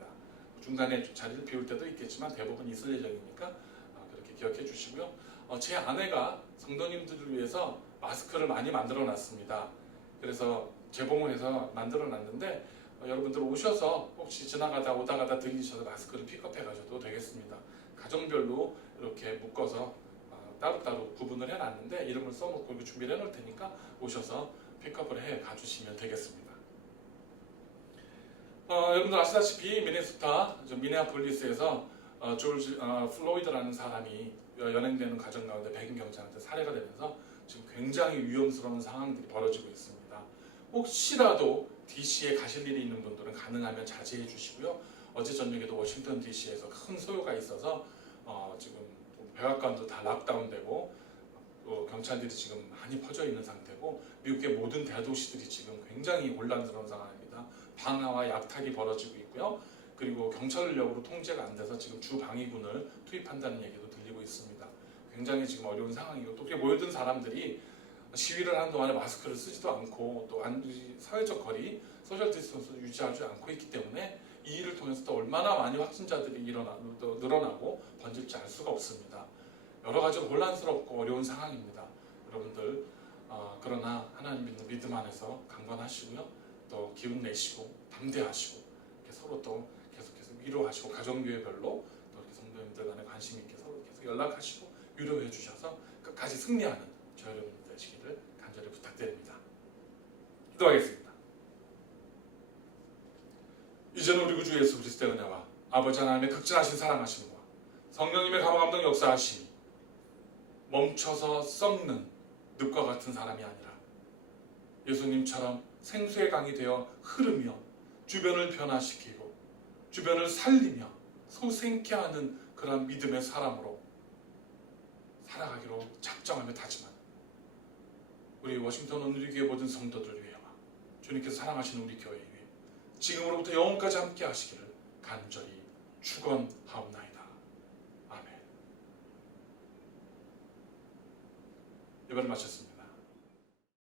중간에 자리를 비울 때도 있겠지만 대부분 있을 예정이니까 그렇게 기억해 주시고요. 제 아내가 성도님들을 위해서 마스크를 많이 만들어 놨습니다. 그래서 재봉을 해서 만들어 놨는데 여러분들 오셔서 혹시 지나가다 오다가다 들리셔서 마스크를 픽업해 가셔도 되겠습니다. 가정별로 이렇게 묶어서 따로따로 구분을 해 놨는데 이름을 써놓고 이렇게 준비를 해 놓을 테니까 오셔서 픽업을 해 가주시면 되겠습니다. 여러분들 아시다시피 미네아폴리스에서 조지 플로이드라는 사람이 연행되는 과정 가운데 백인 경찰한테 살해가 되면서 지금 굉장히 위험스러운 상황들이 벌어지고 있습니다. 혹시라도 DC에 가실 일이 있는 분들은 가능하면 자제해 주시고요. 어제 저녁에도 워싱턴 DC에서 큰 소요가 있어서 지금 백악관도 다 락다운되고 경찰들이 지금 많이 퍼져 있는 상태고 미국의 모든 대도시들이 지금 굉장히 혼란스러운 상황입니다. 방화와 약탈이 벌어지고 있고요. 그리고 경찰력으로 통제가 안 돼서 지금 주 방위군을 투입한다는 얘기도 들리고 있습니다. 굉장히 지금 어려운 상황이고 또 이렇게 모여든 사람들이 시위를 하는 동안에 마스크를 쓰지도 않고 또 사회적 거리, 소셜 디스턴스를 유지하지 않고 있기 때문에 이 일을 통해서 또 얼마나 많이 확진자들이 늘어나고 번질지 알 수가 없습니다. 여러 가지로 혼란스럽고 어려운 상황입니다. 여러분들 그러나 하나님 믿는 믿음 안에서 강건하시고요. 또 기운 내시고 담대하시고 이렇게 서로 또 계속해서 위로하시고 가정교회별로 또 이렇게 성도님들 간에 관심 있게 서로 계속 연락하시고 위로해 주셔서 끝까지 승리하는 저 여러분들 되시기를 간절히 부탁드립니다. 기도하겠습니다. 이제는 우리 구주 예수 그리스도의 은혜와 아버지 하나님의 극진하신 사랑하심과 성령님의 감화감동 역사하심이 멈춰서 썩는 늪과 같은 사람이 아니라 예수님처럼 생수의 강이 되어 흐르며 주변을 변화시키고 주변을 살리며 소생케 하는 그런 믿음의 사람으로 살아가기로 작정하며 다짐하는 우리 워싱턴 온누리교회 모든 성도들 위해와 주님께서 사랑하시는 우리 교회 위해 지금으로부터 영원까지 함께 하시기를 간절히 축원하옵나이다. 아멘. 예배를 마쳤습니다.